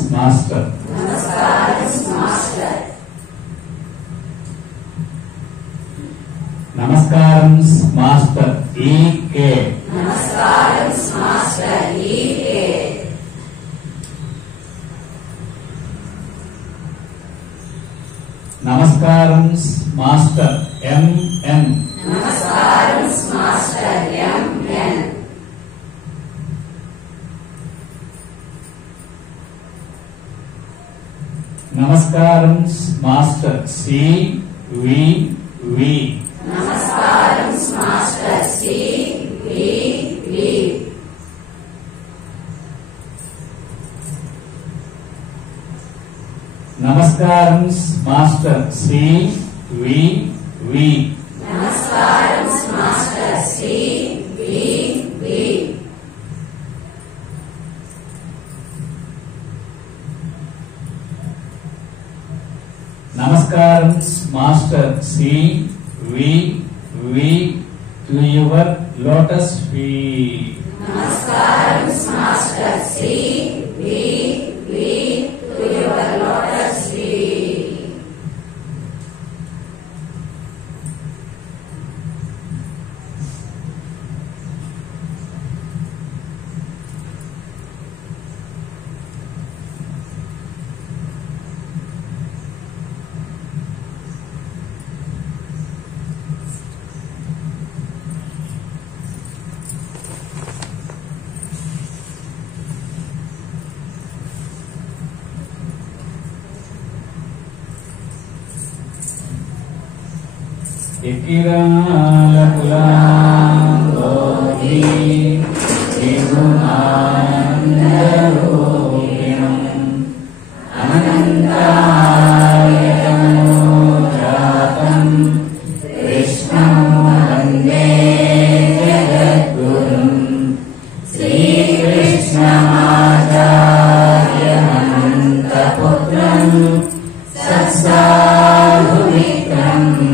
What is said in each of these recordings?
Master. నమస్కారం master EK. నమస్కారం master MN. నమస్కారం మాస్టర్ సివివి. నమస్కారం మాస్టర్ సివివి. నమస్కారం master CVV to your lotus feet. ఎకిరాలకులాంగోహి త్రిగుణానందరూపిణం అనంతాయతనోజాతం కృష్ణం వందే జగద్గురుం శ్రీకృష్ణమాచార్యమనంతపుత్రం సత్సాధుమిత్రం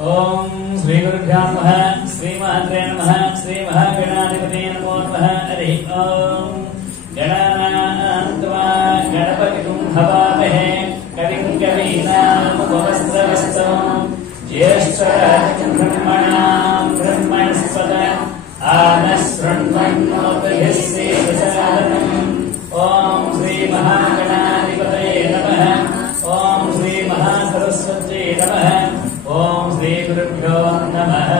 ओम श्री गुरुभ्यो नमः. श्री महात्रे नमः. श्री महागणाधिपते नमो नमः. हरि ओम. गणानां त्वा गणपतिं हवामहे कविं कवीनामुपमस्त्रवस्तमं ज्येष्ठराजं ब्रह्मणां ब्रह्मणस्पद आनशृण्वन्नोतिभिस्सेदसादनम्. ओम श्री महागणाधिपते नमः. ओम श्री महासरस्वत्यै नमः. ओम श्री गुरुभ्यो नमः.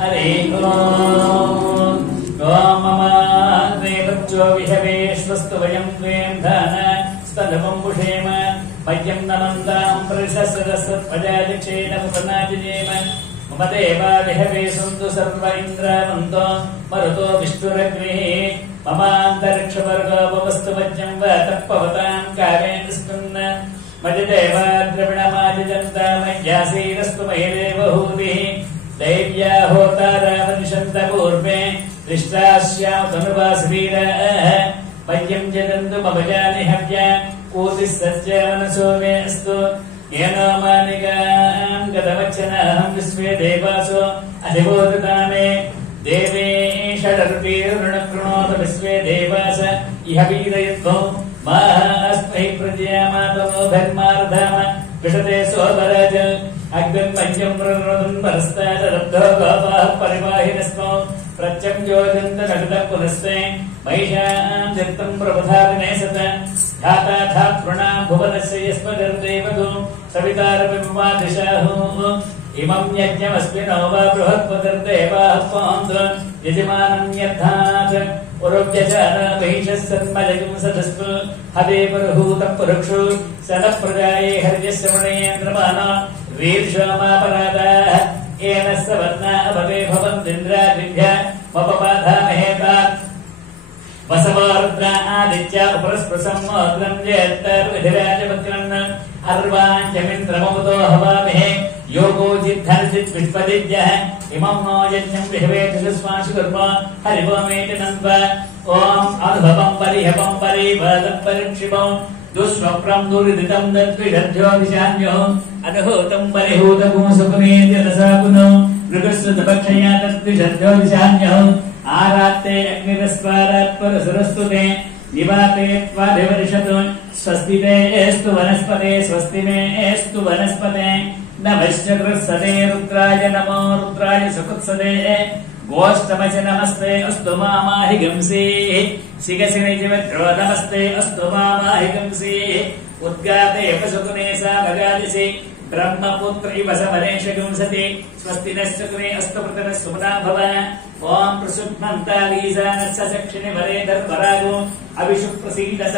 हरि ओम. ओम ममाद्वेवच्चो विहवेश्वस्तु वयं त्वें धान स्तनवंबुषेम मह्यं नमन्तां परिशस्रदस्पजादिक्षेणमुपनादिनेम. मम देवा विहवे सन्तु सर्व इन्द्रावन्तो मरुतो विष्णुरग्निः మమాంతరిక్షవర్గోపవస్తు మధ్యం వతప్పవతాం కావేన స్పన్న మధ్యదేవాద్రవిణమాజిదంతామయ్యాసీరస్తు మహిదేవహూతిః దైవ్యా హోతారామనిషంత పూర్వే దృష్టాస్యాం తనువాసవీరాః మయ్యం జగन्तు మభజాని హవ్య కూతిః సత్యమనసో మే అస్తు येनो मानिकां गतवचनाहं विश्वे देवासो अधिबोधतामे देवे षडरुटीर्णकृणोत विश्वे देवास इह वीरयध्वो मास्मै प्रज्ञामातमो धर्मार्धाम विशते सोपराज अग्निर्मह्यं प्रनोदन् परस्तादरब्धो गोपाः परिवाहिनस्मो प्रत्यं योजन्त नगतः पुनस्ते महिषां चित्तं प्रबुधाविने सत धाता धातृणां भुवनस्य यस्मदर्देवगो सवितारविमादिशाहुः इमं यज्ञमस्मिनो वा बृहत्पतिर्देवाः पान्त यजमानं यद्धात् उरुव्यचार महिषः सन्मलयं सदस्तु हदेवरहूतः पुरुक्षु सनप्रजाये हर्यश्रवणेन्द्रमाना वीर्षोमापराधाः येन सवर्णा भवे भवन्तीन्द्रादिभ्य मपपाधामहेतात् वसवरुद्रा आदित्या उपरस्पृशमोग्रं जेत्तर्विधिराजवक्रन् अर्वाञ्चमिन्द्रममुतो हवामहे योगो जिद्धर्जित् विष्पदिद्यः इमं नो यज्ञं विहवेतुस्वांशु कुर्म हरिवमेति नन्वा ॐ अनुभवं परिहवं परिवादं परिक्षिपं दुष्वप्रं दुरिदितं दद्विदध्यो दिशान्यो अनुभूतं परिहूतगुं सुकुमेत्यरसा पुनो मृगस्वतपक्षया तद्विषध्यो दिशान्यो आरात्ते अग्निरस्वारात्परसुरस्तुते निवाते त्वाभिवर्षतु स्वस्ति ते एस्तु वनस्पते स्वस्ति मे एस्तु वनस्पते नमश्चक्रसदे रुद्राय नमो रुद्राय सुकृत्सदे गोष्ठमच नमस्ते अस्तु मामाहिगंसीः सिगसिनिजमित्रो नमस्ते अस्तु मामाहिगंसीः उद्गाते पशुकुने सा भगादिसि ब्रह्मपुत्र इव समरेशगुंसति स्वस्ति नश्चक्रे अस्तु पृतनः सुमना भव ॐ प्रसुप्मन्तालीसानस्सचक्षिणि वरे धर्मरागो अभिषुप्रसीदत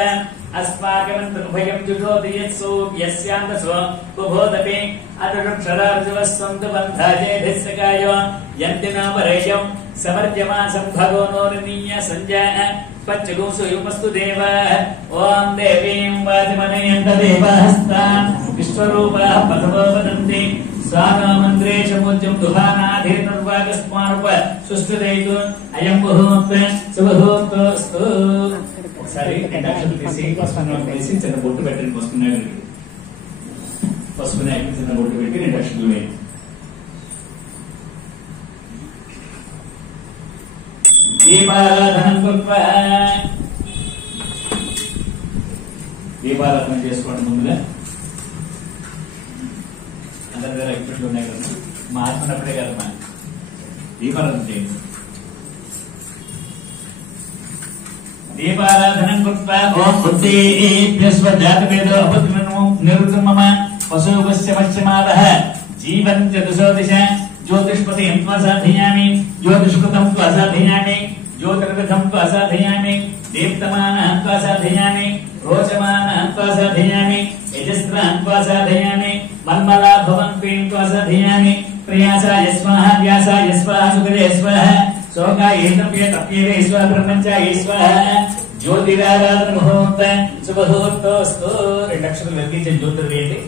अस्माकमन्तर्भयं जुषोति यत्सो यस्यान्तसो बुभोदपि अनुरुक्षरार्जुवः सन्तु बन्धाजेभिस्सकायो यन्ति नो परेशं समर्जमासं भगो नोर्मीय सञ्जाः पञ्चगुंसु युमस्तु देवाः ॐ देवीं वाजिमनयन्त देवास्तान् विश्वरूपाः पथवो वदन्ति स्वानो मन्त्रेशमुज्यं दुहानाधीर्नर्वागस्मानुप सुष्ठुदयितु अयं मुहूर्त सुमुहूर्तोऽस्तु ఒకసారి ఇండక్షన్ తీసి వేసి చిన్న బొట్టు పెట్టండి పసుపు నాయకుడు చిన్న బొట్టు పెట్టి ఇండక్షన్ వేయండి దీపారాధనం కృత్వా దీపారాధన చేసుకోండి ముందుగా అందరి దగ్గర ఇప్పట్లో ఉన్నాయి కదా మా ఆత్మనప్పుడే కదా మా దీపారాధన చేయండి दीपाराधनं कृत्वा ॐ बुद्धेभ्यस्वजातवेदो अभद्रनो निरुद्धं मम पशुपस्य पश्चिमादः जीवन् चतुषो दिश ज्योतिष्पतिं त्वसाधयामि ज्योतिष्कृतं त्वसाधयामि ज्योतिर्विधं त्वसाधयामि दीप्तमानः त्वसाधयामि रोचमानः त्वसाधयामि यजस्रः त्वसाधयामि मन्मला भवन्तीं त्वसाधयामि प्रियासाय स्वाहा व्यासाय स्वाहा सुखदे स्वाहा शोकायेतप्ये तप्येरे स्वाहा ब्रह्मचाये स्वाहा ज्योतिराराधन मुहूर्त सुमुहूर्तोऽस्तु రెండు అక్షరాలు వెలిగించే జ్యోతిర్వేది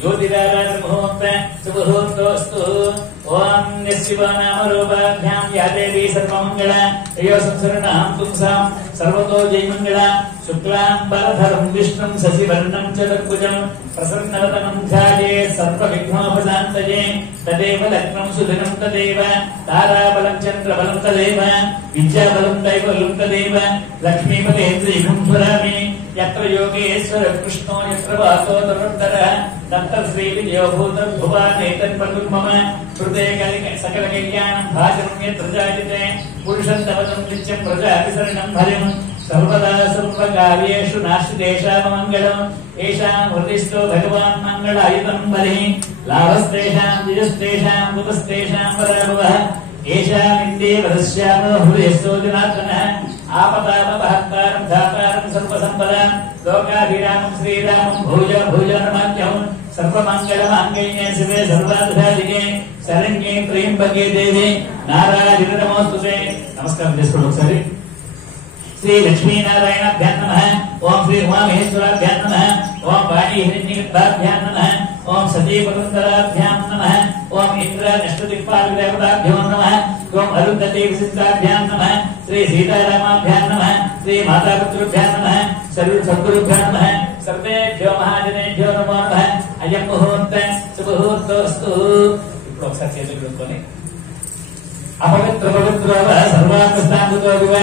ज्योतिराराधन मुहूर्त सुमुहूर्तोऽस्तु ओम निशिवनामरूपाभ्यां या देवी सर्वमङ्गला यो संसरणां पुंसां सर्वतो जयमङ्गला शुक्लाम्बरधरं विष्णुं शशिवर्णं चतुर्भुजं प्रसन्नवदनं ध्याये सर्वविघ्नोपशान्तये तदेव लग्नं सुदिनं तदेव ताराबलं चन्द्रबलं तदेव विद्याबलं दैवबलं तदेव लक्ष्मीपतेन्द्रियं स्मरामि यत्र योगेश्वर कृष्णो यत्र वासो तरुणधरः तत्र श्रीविजयो भूतभुवानेतन्पतुं मम श्रुते सकल कल्याणं भाजनं यत्र जायते पुरुषं तवदं नित्यं प्रजाभिसरणं भजं सर्वदा सर्वकार्येषु नास्ति तेषाममङ्गलम् येषां हृदिस्थो भगवान् मङ्गलायुतं बलिः लाभस्तेषां द्विजस्तेषां कुतस्तेषां पराभवः येषामित्येवदस्यामो हृदयस्थो जनार्दनः आपदापहर्तारं धातारं सर्वसम्पदां लोकाभिरामं श्रीरामं भूय भूय नमाम्यहं सर्वमङ्गलमाङ्गल्ये शिवे सर्वार्थसाधिके शरण्ये त्र्यम्बके देवे नारायणे नमोस्तुते नमस्कारं చేసుకోండి ఒకసారి श्री लक्ष्मी नारायणाभ्यां नमः ओम श्री उमामहेश्वराभ्यां नमः ओम वाणी हिरण्यगर्भाभ्यां नमः ओम सती पुरंदराभ्यां नमः ओम इंद्र नष्टदिक्पालदेवताभ्यो नमः ओम अरुंधती विशिष्टाभ्यां नमः श्री सीतारामाभ्यां नमः श्री मातापुत्रुभ्यां नमः सद्गुरुभ्यो नमः सर्वेभ्यो महाजनेभ्यो नमो नमः अयं मुहूर्त सुमुहूर्तोऽस्तु ఇప్పుడు ఒకసారి చేతులు కడుక్కొని अपवित्र पवित्र सर्वात्मस्तांगुतोविव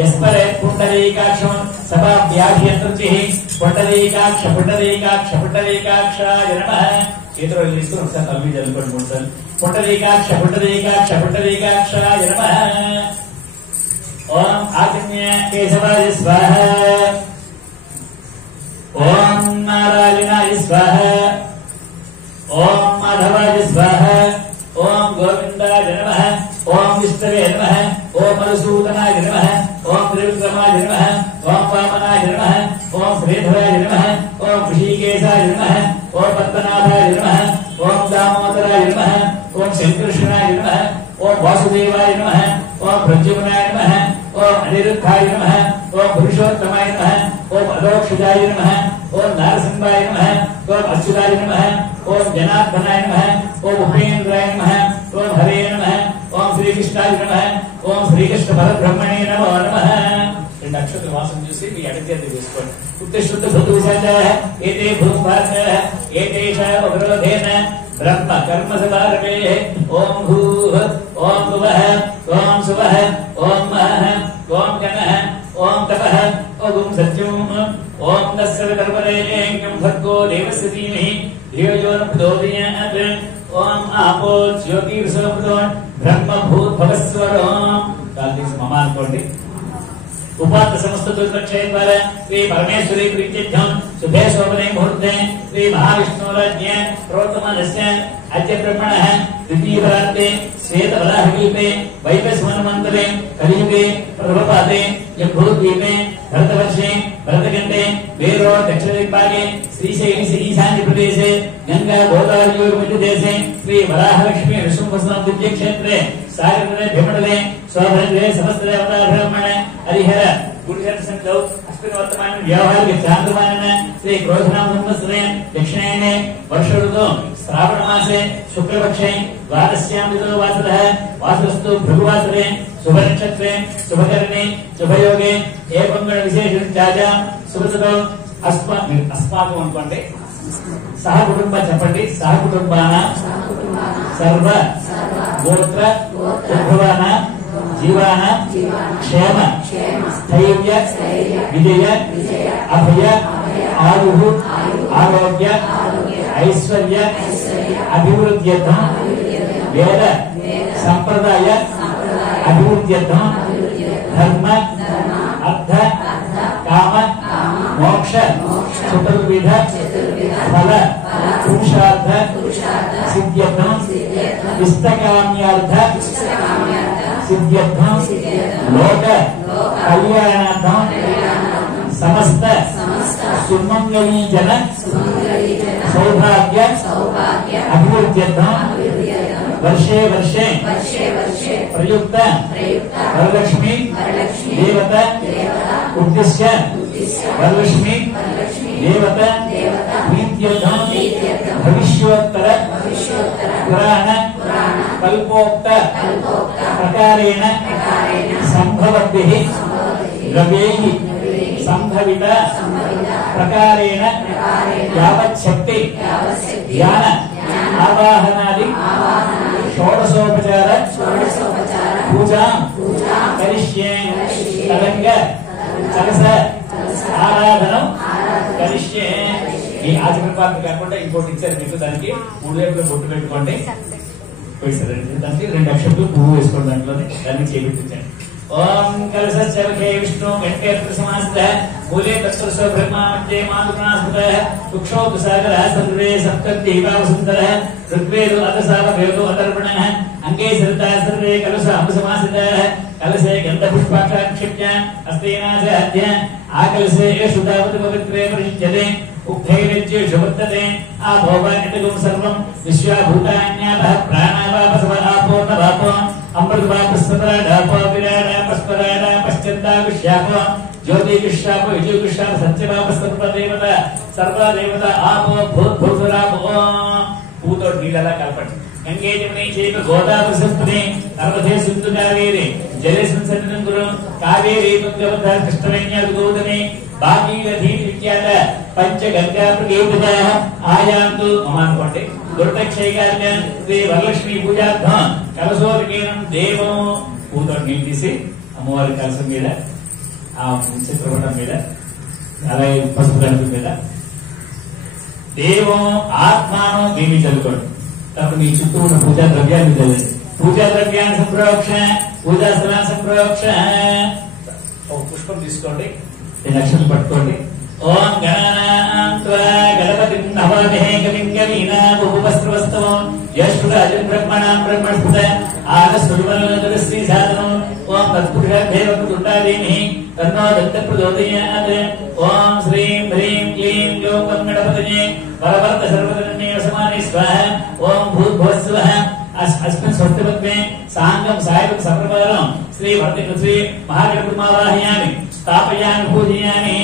यस्परे पुंडरीकाक्षं सभाभ्याभियंत्रिः पुंडरीकाक्षाय नमः చేతులు తీసుకొని ఒకసారి తల్లి జలుపండి మూడుసార్లు పుండరీకాక్షాయ నమః ఓం ఆదిన్య కేశవాయ స్వాహ ఓం నారాయణాయ స్వాహ ఓం మాధవాయ స్వాహ ఓం గోవిందాయ నమః ఓం విష్ణవే నమః ఓం మధుసూదనాయ నమః ఓం త్రివిక్రమాయ నమః ఓం వామనాయ నమః ఓం శ్రీధరాయ నమః ఓం ఋషికేశాయ నమః ఓం పద్మనాభాయ నమః ఓం దామోదరాయ నమః ఓం శ్రీకృష్ణాయ నమః ఓం వాసుదేవాయ నమః ఓం ప్రద్యుమ్నాయ నమః ఓం అనిరుద్ధాయ నమః ఓం పురుషోత్తమాయ నమః ఓం అదోక్షజాయ నమః ఓం నారసింహాయ నమః ఓం అచ్యుతాయ నమః ఓం జనార్దనాయ నమః ఓం ఉపేంద్రాయ నమః ఓం హరే నమః ఓం శ్రీకృష్ణాయ నమః ఓం శ్రీకృష్ణ పరబ్రహ్మణే నమో నమః రెండు అక్షతలు వాసం చూసి మీ అడిచేది తీసుకోండి ఉత్తిష్ఠుద్ధ భూతవిశాచ ఏతే భూపాచ ఏతేషా ఉపరోధేన బ్రహ్మ కర్మ సమారభే ఓం భూః ఓం భువః ఓం సువః ఓం మహః ఓం గణః ఓం తపః ఓం సత్యం ఓం తస్య వికల్పరేణ్యం భర్గో దేవస్య ధీమహి ధియో యో న ప్రచోదయాత్ ఓం ఆపో జ్యోతిర్సోమృతో బ్రహ్మ భూద్భవస్వరం దాని మమ అనుకోండి उपात समस्त दुर्लक्षेत्र श्री परमेश्वरी प्रीत्यर्थं शुभे शोभने मुहूर्ते श्री महाविष्णुराज्ञ प्रोत्तमस्य अद्य ब्रह्मणः द्वितीयपरान्ते श्वेतवराहद्वीपे वैवस्वनमन्तरे कलियुगे प्रथमपादे जम्बूद्वीपे भरतवर्षे भरतखण्डे वेरो दक्षिणदिग्भागे श्रीशैलस्य ईशान्यप्रदेशे गंगा गोदावरीयोर्मध्यदेशे श्री वराहलक्ष्मी विष्णुप्रसन्नदिव्यक्षेत्रे सागरतले भीमण्डले स्वभद्रे समस्तदेवता ब्राह्मण हरिहर गुरुजनसंख्यौ अस्मिन् वर्तमान व्यावहारिक चान्द्रमानन श्री क्रोधनाम संवत्सरे दक्षिणायने वर्ष ऋतौ श्रावण मासे शुक्लपक्षे द्वादश्यां ऋतौ वासरः वासरस्तु भृगुवासरे शुभ नक्षत्रे शुभकरणे शुभयोगे एवंगण विशेषजाजां शुभतौ अस्माकं अनुकोंडि सह कुटुंब चपंडी सह कुटुंबाना सर्व गोत्र उद्भवाना जीवाना क्षेम स्थैर्य विजय अभय आयुः आरोग्य ऐश्वर्य अभिवृद्ध्यर्थं वेद संप्रदाय अभिवृद्ध्यर्थं धर्म अर्थ काम मोक्ष चतुर्विध फल पुरुषार्थ सिद्ध्यर्थं इष्टकाम्यार्थ सिद्ध्यर्थं लोक कल्याणार्थं समस्त सुमंगली जन सौभाग्य अभिवृद्ध्यर्थं वर्षे वर्षे प्रयुक्त वरलक्ष्मी देवता उद्देश्य वरलक्ष्मी देवता प्रीत्यर्थं भविष्योत्तर पुराण कल्पोक्त प्रकारेण संभवद्भिः द्रव्यैः संभवित प्रकारेण यावच्छक्ति ज्ञान आवाहनादि षोडशोपचार पूजां करिष्ये तदंग कलश आराधनं करिष्ये ఈ ఆచరణపాత్ర కాకుండా ఇంకోటి ఇచ్చారు మీకు దానికి మూడు వైపులా బొట్టు పెట్టుకోండి దానికి రెండు అక్షరాలు పువ్వు వేసుకోండి దాంట్లోనే దాన్ని చేపెట్టించండి ओम कलशस्यवखे विष्णु कंठेऽर्थसमासितः मूले तत्सर्वस्य ब्रह्मा मध्ये मातुकास्पदः कुक्षोपसागरः सर्वे सप्तद्वीपावसुन्दरः ऋग्वेदो अथसामवेदो अतर्पणः अंगे सरिता सर्वे कलशाम्बुसमासितः कलशे गन्धपुष्पाक्षाक्षिप्य हस्तेनाच अद्य आकलशे एषु तावत् पवित्रे परिषिच्यते उक्थैर्यज्येषु वर्तते आभोवानितगुं सर्वं विश्वाभूतान्याभः प्राणावापसव आपोर्णवापो अमृतवापस्पराडा विराडा पस्पराडा पश्चंदाकुश्यापो ज्योतिकुश्यापो विजयकुश्यापो सत्यवापस्पदेवता सर्वदेवता आपो भूतभूतरापो पूतो नीलला कल्पट गंगे जमुने चैव गोदावरी सरस्वती नर्मदे सिंधु कावेरी जले संसर्गं कुरु कावेरी तुंगभद्रा कृष्णवेण्या गोदावरी भागीरथी विख्यात पंचगंगा प्रदेवताः आयान्तु ममानुकोटे दुर्दक्षैकार्य श्री वरलक्ष्मी पूजार्थं कलशोदकेन देवं पूतो नीतीसी అమ్మవారి కలశం మీద ఆ చిత్రపటం మీద అలాగే పసుపు గంధం మీద దేవం ఆత్మాను దీన్ని చదువుకోండి. తప్పుడు మీ చుట్టూ ఉన్న పూజా ద్రవ్యాన్ని చదివండి. పూజా ద్రవ్యాన్ని సంప్రోక్ష పూజా స్థలాన్ని సంప్రోక్ష ఒక పుష్పం తీసుకోండి, 2 అక్షరాలు పట్టుకోండి. ఓం గణపతి నవామహే కవిం కవీనాం ఉపవస్త్రవస్తవం యశ్వరాజం బ్రహ్మణాం బ్రహ్మణస్పద ఆగస్వరువనోదర శ్రీ సాధనం ఓం తత్పురుషాభేవకుటుండాదేమి తన్నో దత్త ప్రచోదయాత్. ఓం శ్రీం హ్రీం క్లీం గ్లౌం గణపతయే పరవర్త సర్వధన్యేవ సమానే స్వాహ. ఓం భూర్భువస్సువః अस्मिन् स्वस्तिपद्मे साङ्गं सायं सर्ववारं श्री वर्तिक श्री महागणपतिमावाहयामि स्थापयामि पूजयामि.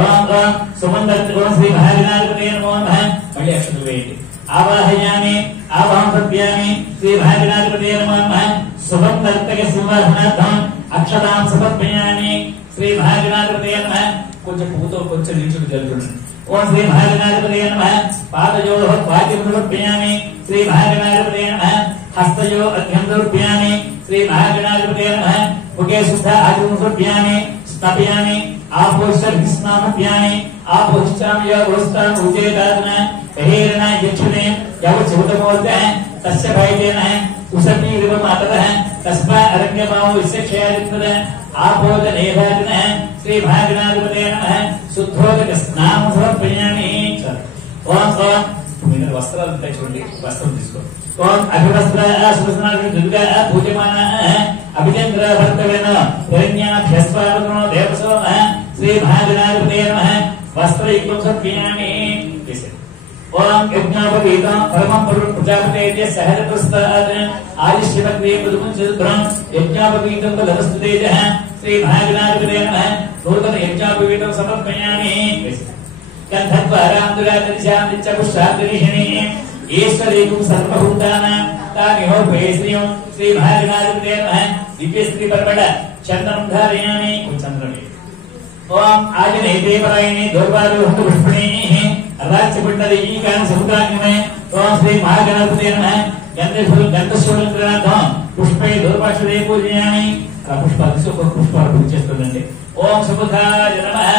ओम ओम सुमंदर ओम श्री महागणाधिपतये नमो नमः. मళ్ళీ అక్షతలు వేయండి. ఆవాహయామి ఆవాహం సమర్పయామి శ్రీ महागणाधिपतये नमो नमः. సుమందర్తక సింహాసనార్థం అక్షతాం సమర్పయామి శ్రీ महागणाधिपतये नमः. కొంచెం పూతో కొంచెం నిల్చుని జరుగుతుంది. ओम श्री महागणाधिपतये नमः. पादयोः पाद्यं समर्पयामि श्री महागणाधिपतये नमः. हस्तयोः अर्घ्यं समर्पयामि श्री महागणाधिपतये नमः. मुखे शुद्ध आचमनं समर्पयामि स्थापयामि आपोष्टर्घ्यस्नामप्यामि आपोष्टामि योगोस्ताम् उचेतात्मना कहेरना यक्षुने यवचुतमोर्तः तस्य भयतेन उसमीरिवमाततः तस्मा अरण्यमावो विश्वक्षयादित्वद आपोदनेभादिनः श्री महागणाधिपतये नमः. शुद्धोदकस्नानं समर्पयामि. ओम ओम మీరు వస్త్రాలు ఉంటాయి చూడండి, వస్త్రం తీసుకోండి. ఓం అభివస్త్ర సువస్త్రాన్ని దుర్గా పూజమాన అభిచంద్ర భర్తవేన హిరణ్యాభ్యస్వావనో దేవసోమ శ్రీ महागणाधिपतये नमः. వస్త్రయుక్తం సమర్పయామి. ఓం యజ్ఞోపవీతం పరమం ప్రజాపతే సహజప్రస్తాద్ ఆదిశ్యవక్వే పుదుముంచద్రం యజ్ఞోపవీతం లభస్తేజః శ్రీ महागणाधिपतये नमः. నూతన యజ్ఞోపవీతం సమర్పయామి. गन्धद्वारान्दुरादृशान्दिच्चपुष्टादृशिणी ईश्वरीकुं सर्वभूतानां तामिहोपयश्रियं श्री महागणाधिपतये नमः. दिव्यश्री परमड चन्दनं धारयामि. चन्द्रमे ओम आजने देवरायणे दोर्वारोहत पुष्पणेः राज्यपण्डलीकान् समुद्राग्निमे. ओम श्री महागणाधिपतये नमः. गन्धशूलग्रनाथं पुष्पे दोर्वाक्षरे पूजयामि. पुष्पादिशो पुष्पाలు పూజ చేస్తుందండి. ओम सुबुधाय नमः.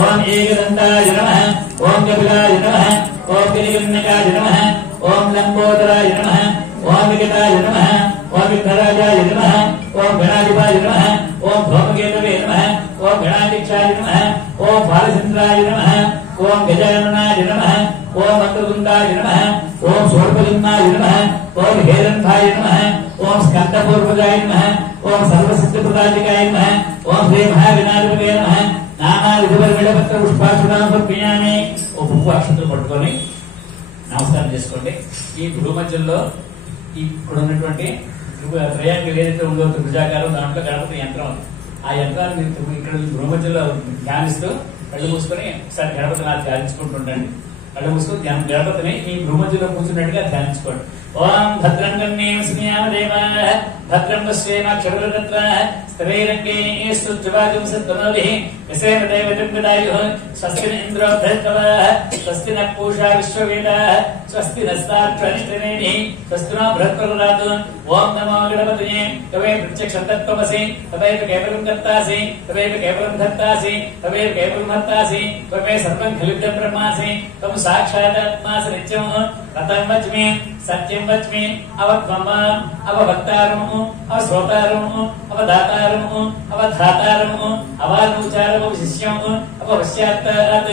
ओम एकदन्ताय नमः. ओम कपिलाय नमः. ओम गिरिगन्नकाय नमः. ओम लंबोदराय नमः. ओम विकटाय नमः. ओम विघ्नराजाय नमः. ओम गणाधिपाय नमः. ओम धूमकेतवे नमः. ओम गणाध्यक्षाय नमः. ओम बालचन्द्राय नमः. ओम गजाननाय नमः. ओम वक्रतुण्डाय नमः. ओम शूर्पकर्णाय नमः. ओम हेरन्भाय नमः. ओम स्कन्दपूर्वजाय नमः. ओम सर्वसिद्धप्रदायकाय नमः. ओम श्री महागणाधिपतये नमः. నానావిధపత్ర పుష్పాక్షుతాం సమర్పయామి. ఓ పువ్వు అక్షతలు పట్టుకొని నమస్కారం చేసుకోండి. ఈ గృహ మధ్యలో ఇప్పుడు ఉన్నటువంటి త్రయాంగిల్ ఏదైతే ఉందో త్రిభుజాకారం, దాంట్లో గణపతి యంత్రం ఉంది. ఆ యంత్రాన్ని ఇక్కడ గృహ మధ్యలో ధ్యానిస్తూ కళ్ళు మూసుకొని ఒకసారి గణపతిని ధ్యానించుకుంటుండండి. కళ్ళు మూసుకొని గణపతిని ఈ గృహ మధ్యలో కూర్చున్నట్టుగా ధ్యానించుకోండి. ఓం భద్రం కన్నేం స్నేహదేవాః భద్రం పశ్యేమాక్షరవరత్రాః స్థిరైరంగేణ స్తుత్వాజం సత్వనోభిః యసేన దైవతం విదాయుః. స్వస్తి ఇంద్రో బృహత్తవః స్వస్తి నః పూషా విశ్వవేదాః స్వస్తి నస్తాక్షరిష్ఠనేమిః స్వస్తి నో బృహత్పరదాతు. ఓం నమో గణపతయే కవే ప్రత్యక్షతత్వమసి తవైవ కేవలం కర్తాసి తవైవ కేవలం ధర్తాసి తవైవ కేవలం హర్తాసి త్వమే సర్వం ఖలితం బ్రహ్మాసి త్వం సాక్షాదాత్మాసి నిత్యం రతం వచ్మి సత్యం వచ్మి అవత్వమా అవవక్తారము అవశ్రోతారము అవదాతారము అవధాతారము అవానుచారము శిష్యము अवश्यात्तात्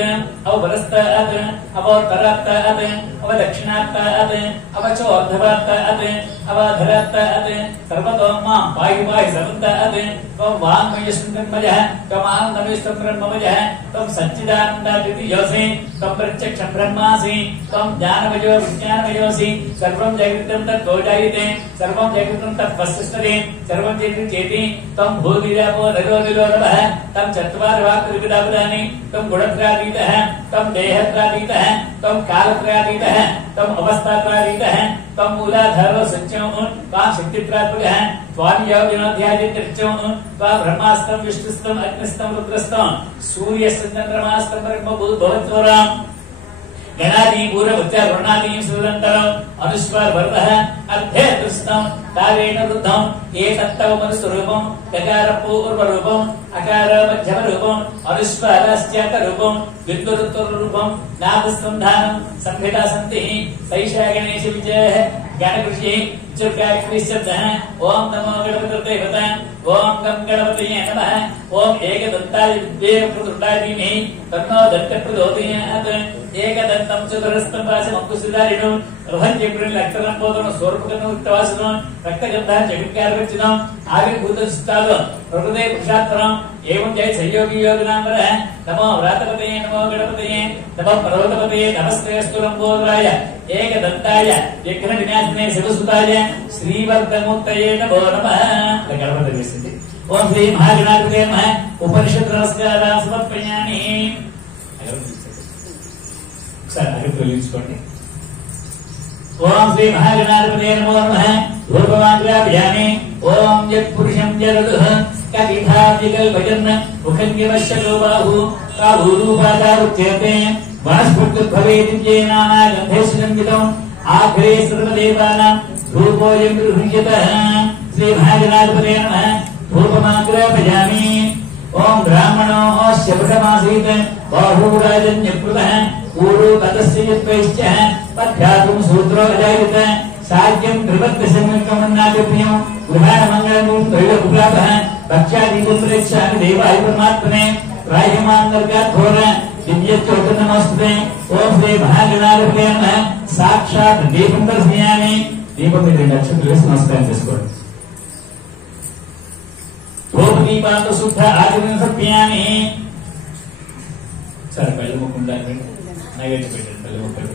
अवबलस्तात् अवोत्तरात्तात् अवदक्षिणात्तात् अवचोर्धवात्तात् अवाधरात्तात् सर्वतो मां पाहि पाहि सर्वतात् त्वं वाङ्मयस्मृतिर्मयः त्वमानन्दमयस्त्वब्रह्ममयः त्वं सच्चिदानन्दद्वितीयोऽसि त्वं प्रत्यक्षं ब्रह्मासि त्वं ज्ञानमयो विज्ञानमयोऽसि सर्वं जगतं तत्त्वो जायते सर्वं जगतं तत्त्वस्तिष्ठति सर्वं चेति त्वं भूमिरापो नरो निरोधः तं चत्वारवाक्त्रिविदापदानि त्वं गुणत्रयातीतः त्वं देहत्रयातीतः त्वं कालत्रयातीतः त्वं अवस्थात्रयातीतः त्वं मूलाधारो सत्यं त्वां शक्तित्रयात्मकः त्वां योगिनोऽध्यायित्यर्चं त्वां ब्रह्मास्तं विष्णुस्तं अग्निस्तं रुद्रस्तं सूर्यस्तं चन्द्रमास्तं ब्रह्मभूतभवत्वराम् गणादि पूर्वोच्चारणादि सुरन्तरम् अनुस्वार वरदः अर्धे दुष्टं तावेन वृद्धं एतत्तव मनुस्वरूपं गकार पूर्वरूपम् अकार मध्यमरूपम् अनुस्वारश्चातरूपम् विद्वरुत्तररूपम् नामसन्धानं संहिता सन्तिः सैषा गणेश विजयः गणकृषिः चुर्काकृष्यब्दः ओम नमो गणपतये देवता ओम गं गणपतये नमः ओम एकदन्ताय विद्महे प्रचण्डाय धीमहि तन्नो दन्त प्रचोदयात् एकदन्तं चतुरस्तं पाशमङ्कुशधारिणं रभञ्जप्रिलक्तरं बोधनं स्वरूपकनं उक्तवासनं रक्तगन्धः जगत्कारवच्चिनं आविर्भूतस्थालं प्रकृते पुरुषात्तरम् एवं जय संयोगी योगिनामरः नमो व्रातपतये नमो गणपतये नमो पर्वतपतये नमस्तेऽस्तु लम्बोदराय एकदन्ताय विघ्नविनाशिने शिवसुताय श्रीवर्धमूर्तये नमो नमः गणपतये ओम श्री महागणाधिपतये नमः उपनिषद नमस्कारान् समर्पयामि ओम श्री महागणाधिपतये नमो नमः धूपमाग्राभयामि ओम यत्पुरुषं जरदुः कविधाविकल्पजन् मुखन्यवश्यको बाहु काभूरूपादारुच्यते वास्फुटुद्भवेदित्येनागन्धेषु संगितम् आग्रे सर्वदेवानां धूपोऽयं गृह्यतः श्री महागणाधिपतये नमः धूपमाग्राभयामि ओम ब्राह्मणोऽस्य पुटमासीत् बाहुराजन्यकृतः ऊरु तदस्य यत्वैश्च पद्ध्यातुं सूत्रो अजायत साध्यं त्रिवत्तसंयुक्तमन्नादिप्रियं गृहाणमङ्गलं त्रैलोक्यलाभः भक्ष्यादिपुत्रैच्छामि देवाय परमात्मने राह्यमान्तर्गाद्धोर दिव्यच्योतनमस्ते ओम श्री महागणाधिपतये नमः साक्षात् दीपं दर्शयामि दीपं మీద 2 అక్షంతలు వేసి నమస్కారం చేసుకోండి धूपदीपांत शुद्ध आचरण समर्पयामि सर पहले मुकुंड नैवेद्य పెట్టండి पहले मुकुंड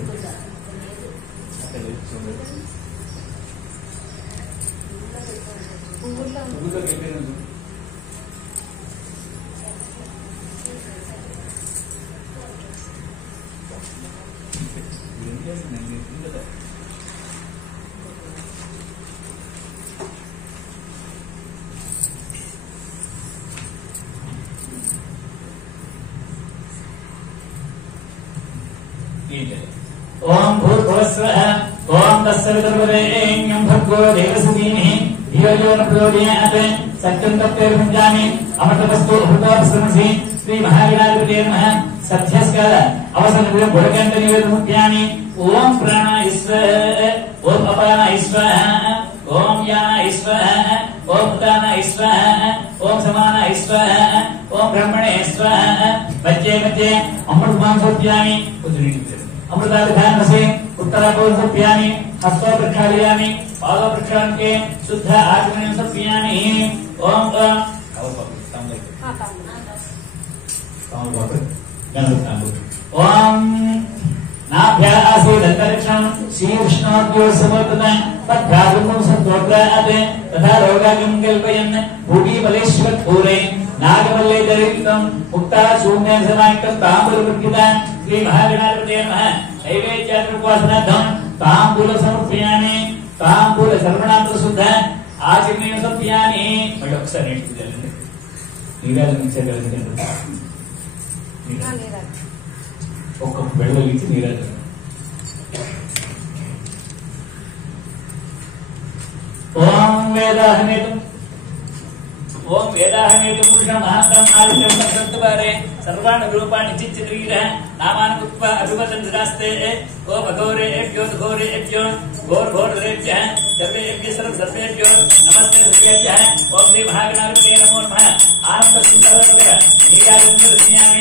ओम भूर्भुवस्वः ओम तत्सवितुर्वरेण्यं भर्गो देवस्य धीमहि धियो यो न प्रचोदयात् सत्यं तत्तेर्भुञ्जामि अमृतवस्तु अमृतोपस्रमसि श्री महागणाधिपतये नमः सत्यस्काल अवसरं गुणकण्ठनिवेदमुख्यामि ओम प्राणाय स्वाहा ओम अपानाय स्वाहा ओम यानाय स्वाहा ओम उदानाय स्वाहा ओम समानाय स्वाहा ओम ब्रह्मणे स्वाहा मध्ये मध्ये अमृतमां समर्पयामि अमृताभिधानसे उत्तरापोषप्यामि हस्तो प्रक्षालयामि पादो प्रक्षालने शुद्ध आचमनं समर्पयामि ओम ओम नाभ्यासे दन्तरक्षणं श्रीकृष्णाद्यो समर्पण पद्भागं संतोग्रात् तथा रोगागं कल्पयन् भूमिबलेश्वरपूरे नागमल्ले दरिक्तं मुक्ता शून्य समायुक्तं ताम्बूलवृद्धिता श्री महागणाधिपतये नमः नैवेद्योपवासनार्थं ताम्बूल समर्पयामि ताम्बूल सर्वणांत शुद्ध आचमनं समर्पयामि मళ్ళీ ఒకసారి నేర్చుకోండి నీరాజనం ఇచ్చేయగలిగితే ఒక వెళ్లలిచ్చి నీరాజనం ఓం వేదాహనేతం ओम वेदाहमेतु पुरुषं महान्तम् आदित्यं सप्तवारे सर्वाणि रूपाणि चिच्चिद्रीरः नामानि उक्त्वा अभिवदन्ति ओम घोरेभ्यो घोरेभ्यो घोरघोरेभ्यः सर्वेभ्यः सर्वेभ्यो नमस्ते तुभ्यः ओम श्री महागणाधिपतये नमो नमः आनन्दसुन्दरः नीराजनं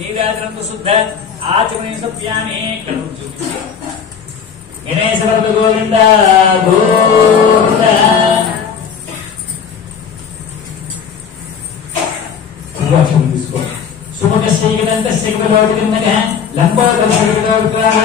नीराजनं शुद्ध आचमने सत्यामि गणेशवर गोविंद गोविंद सुमुखश्रीगणन्तश्रीगणोदिनः लम्बोदरश्रीगणोदिनः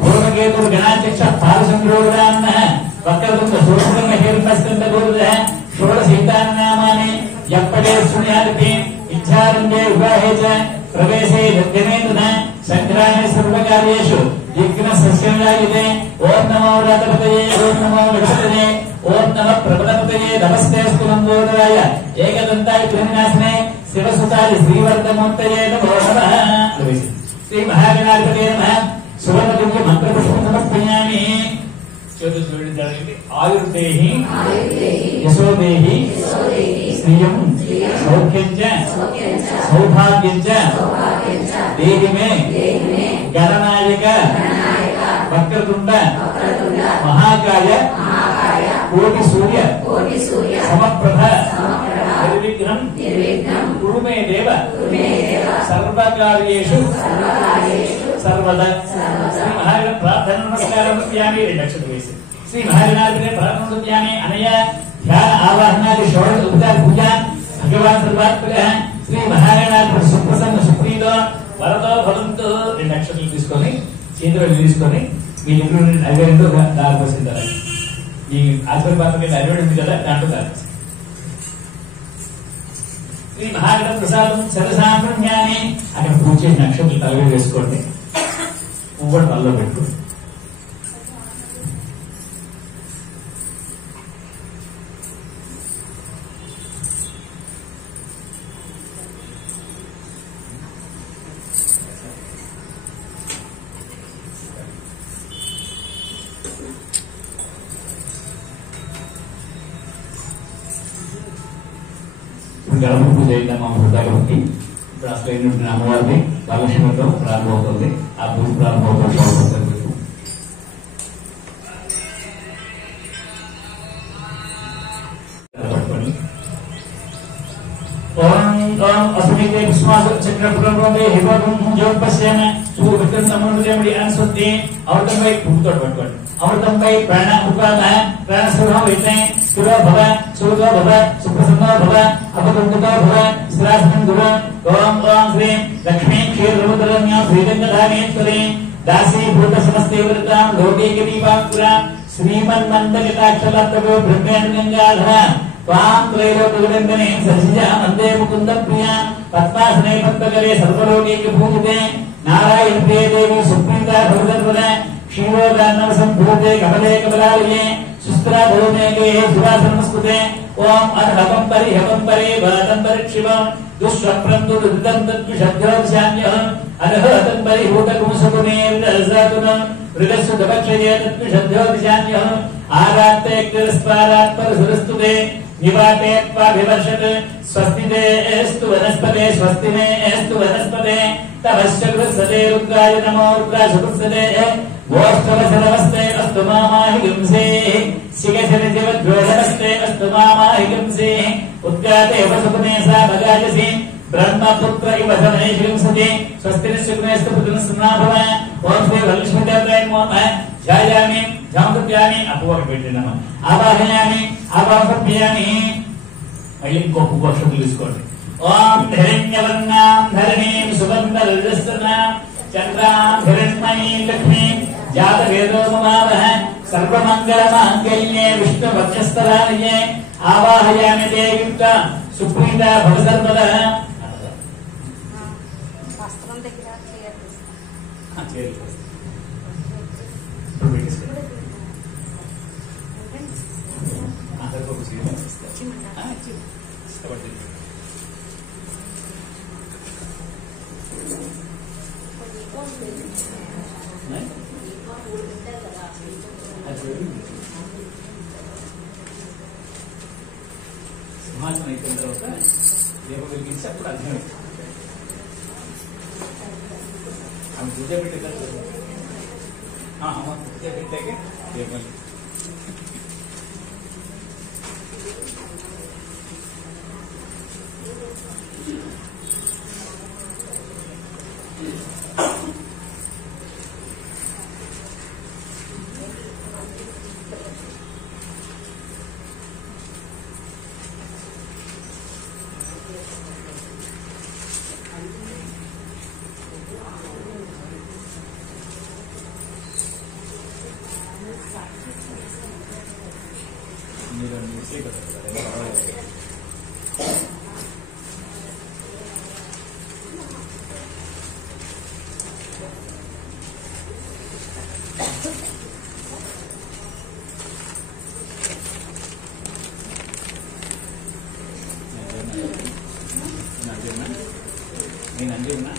भूमकेतुर्गणाध्यक्ष पालचन्द्रोगणान्नः वक्रतुण्डसूर्यमहिर्मस्तन्दगोरुदः षोडशैतान्नामानि यप्पटे शृणुयादपि इच्छारण्ये विवाहे च प्रवेशे यज्ञनेतुना संग्रामे सर्वकार्येषु यज्ञसस्यजायते ओम नमो व्रतपतये ओम नमो गणपतये ओम नमः प्रबलपतये नमस्तेऽस्तु लम्बोदराय एकदन्ताय त्रिविनाशने शिवसुताय श्रीवर्धमूर्तये नमो नमः श्री महागणाधिपतये नमः सुवर्णदिव्य मंत्रपुष्पं समर्पयामि आयुर्देहि यशोदेहि श्रियं सौख्यं च सौभाग्यं च देहि मे गणनायक वक्रतुंड महाकाय कोटि सूर्य समप्रभ निर्विघ्नं कुरु मे देव सर्वकार्येषु सर्वदा श्री महागण प्रार्थना नमस्कारं समर्पयामि श्री महागणाधिपतये प्रार्थना समर्पयामि अनया ध्यान आवाहनादि षोडश उपचार पूजा भगवान सर्वात्मकः श्री महागणाधिपति सुप्रसन्न सुप्रीतो వరదో భవంతు రెండు అక్షరాలు తీసుకొని చేతిలో తీసుకొని మీ ఇంట్లో అవేంటో దారి పోసింటారు ఈ ఆశీర్వాదం అవేంటి ఉంది కదా దాంట్లో దారి శ్రీ మహాగణ ప్రసాదం సరసాంప్రజ్ఞాని అక్కడ పూజ చేసిన అక్షరాలు తలవే వేసుకోండి పువ్వు తలలో పెట్టుకోండి గణపతి పూజ అయిందమ్మా వృద్ధాగమకి ఇప్పుడు అసలు అయినటువంటి అమ్మవారిని వరలక్ష్మితో ప్రారంభమవుతుంది ఆ పూజ ప్రారంభమవుతుంది పట్టుకోండి ఓం ఓం అస్మితే విశ్వాస చక్ర పురంలోనే హిమం జోపస్యమ సూర్యవిక్రమ సముద్రముడి అనుసృతి అవతంపై పుట్టుతో పట్టుకోండి అవతంపై ప్రాణ ఉపాద ప్రాణ స్వభావం అయితే సుర భవ సూర్య భవ సుప్రసన్న భవ అపకుంఠిత భవ శ్రాసనం గుర ఓం ఓం శ్రీ లక్ష్మీ క్షీరముద్రమ్య శ్రీరంగధానేశ్వరి దాసీ భూత సమస్తే వృతాం లోకైక దీపాంకుర శ్రీమన్మందకటాక్షలప్రభో బ్రహ్మేణ గంగాధర త్వాం త్రైలోకవిడంబనే సరసిజా వందే ముకుంద ప్రియ పద్మాసనే పద్మకరే సర్వలోకైక పూజితే నారాయణ ప్రియ దేవి సుప్రీత భవదర్వద క్షీరోదాన్నవ సంభూతే కమలే కమలాలయే సుస్త్రాధోమేకే సురాసనమస్కృతే ఓం అర్హవం పరిహవం పరే వాతం పరిక్షివం దుష్ప్రం దుర్దం తద్విషద్యోశాన్యహం అర్హతం పరిహూతకుముసకునే విదర్జాతునం మృగస్సు దవక్షయే తద్విషద్యోశాన్యహం ఆరాత్తే క్తిరస్పారాత్ పరసురస్తుతే నివాతే త్వాభివర్షత్ స్వస్తితే ఏస్తు వనస్పతే స్వస్తినే ఏస్తు వనస్పతే తమశ్చ కృత్సతే రుద్రాయ నమో రుద్రాయ కృత్సతే గోష్ఠవసనమస్తే అస్తు మామాహింసే శిఖశనిజవద్రోధనస్తే అస్తు మామాహింసే ఉద్గాతే వసుపనే సా భగాజసి బ్రహ్మపుత్ర ఇవ సమనేశింసతే స్వస్తిని శుక్నేస్తు పుత్రస్నాభవ ఓం శ్రీ వరలక్ష్మీదేవాయ నమః ధ్యాయామి ధ్యానం అపువక పెట్టినామా ఆవాహయామి ఆవాహయామి మళ్ళీ ఇంకో పువ్వు అక్షరం తీసుకోండి ఓం హిరణ్యవర్ణాం ధరణీం సుగంధరజస్నాం చంద్రాం హిరణ్మయీం లక్ష్మీం జాతవేదో మమావహ సర్వమంగళమాంగళ్యే విష్ణువక్షస్థలాలయే ఆవాహయామి దేవీం సుప్రీత భవసర్వద సింహాసనం అయిపోయిన తర్వాత దీపం వెలిగించి అప్పుడు అర్థం ఆమె పూజ పెట్టేదా పూజ పెట్టాకే దీపం నేను అండి ఉన్నా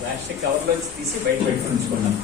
ప్లాస్టిక్ కవర్లోంచి తీసి బయట పెట్టుకుని ఉంచుకున్నాం.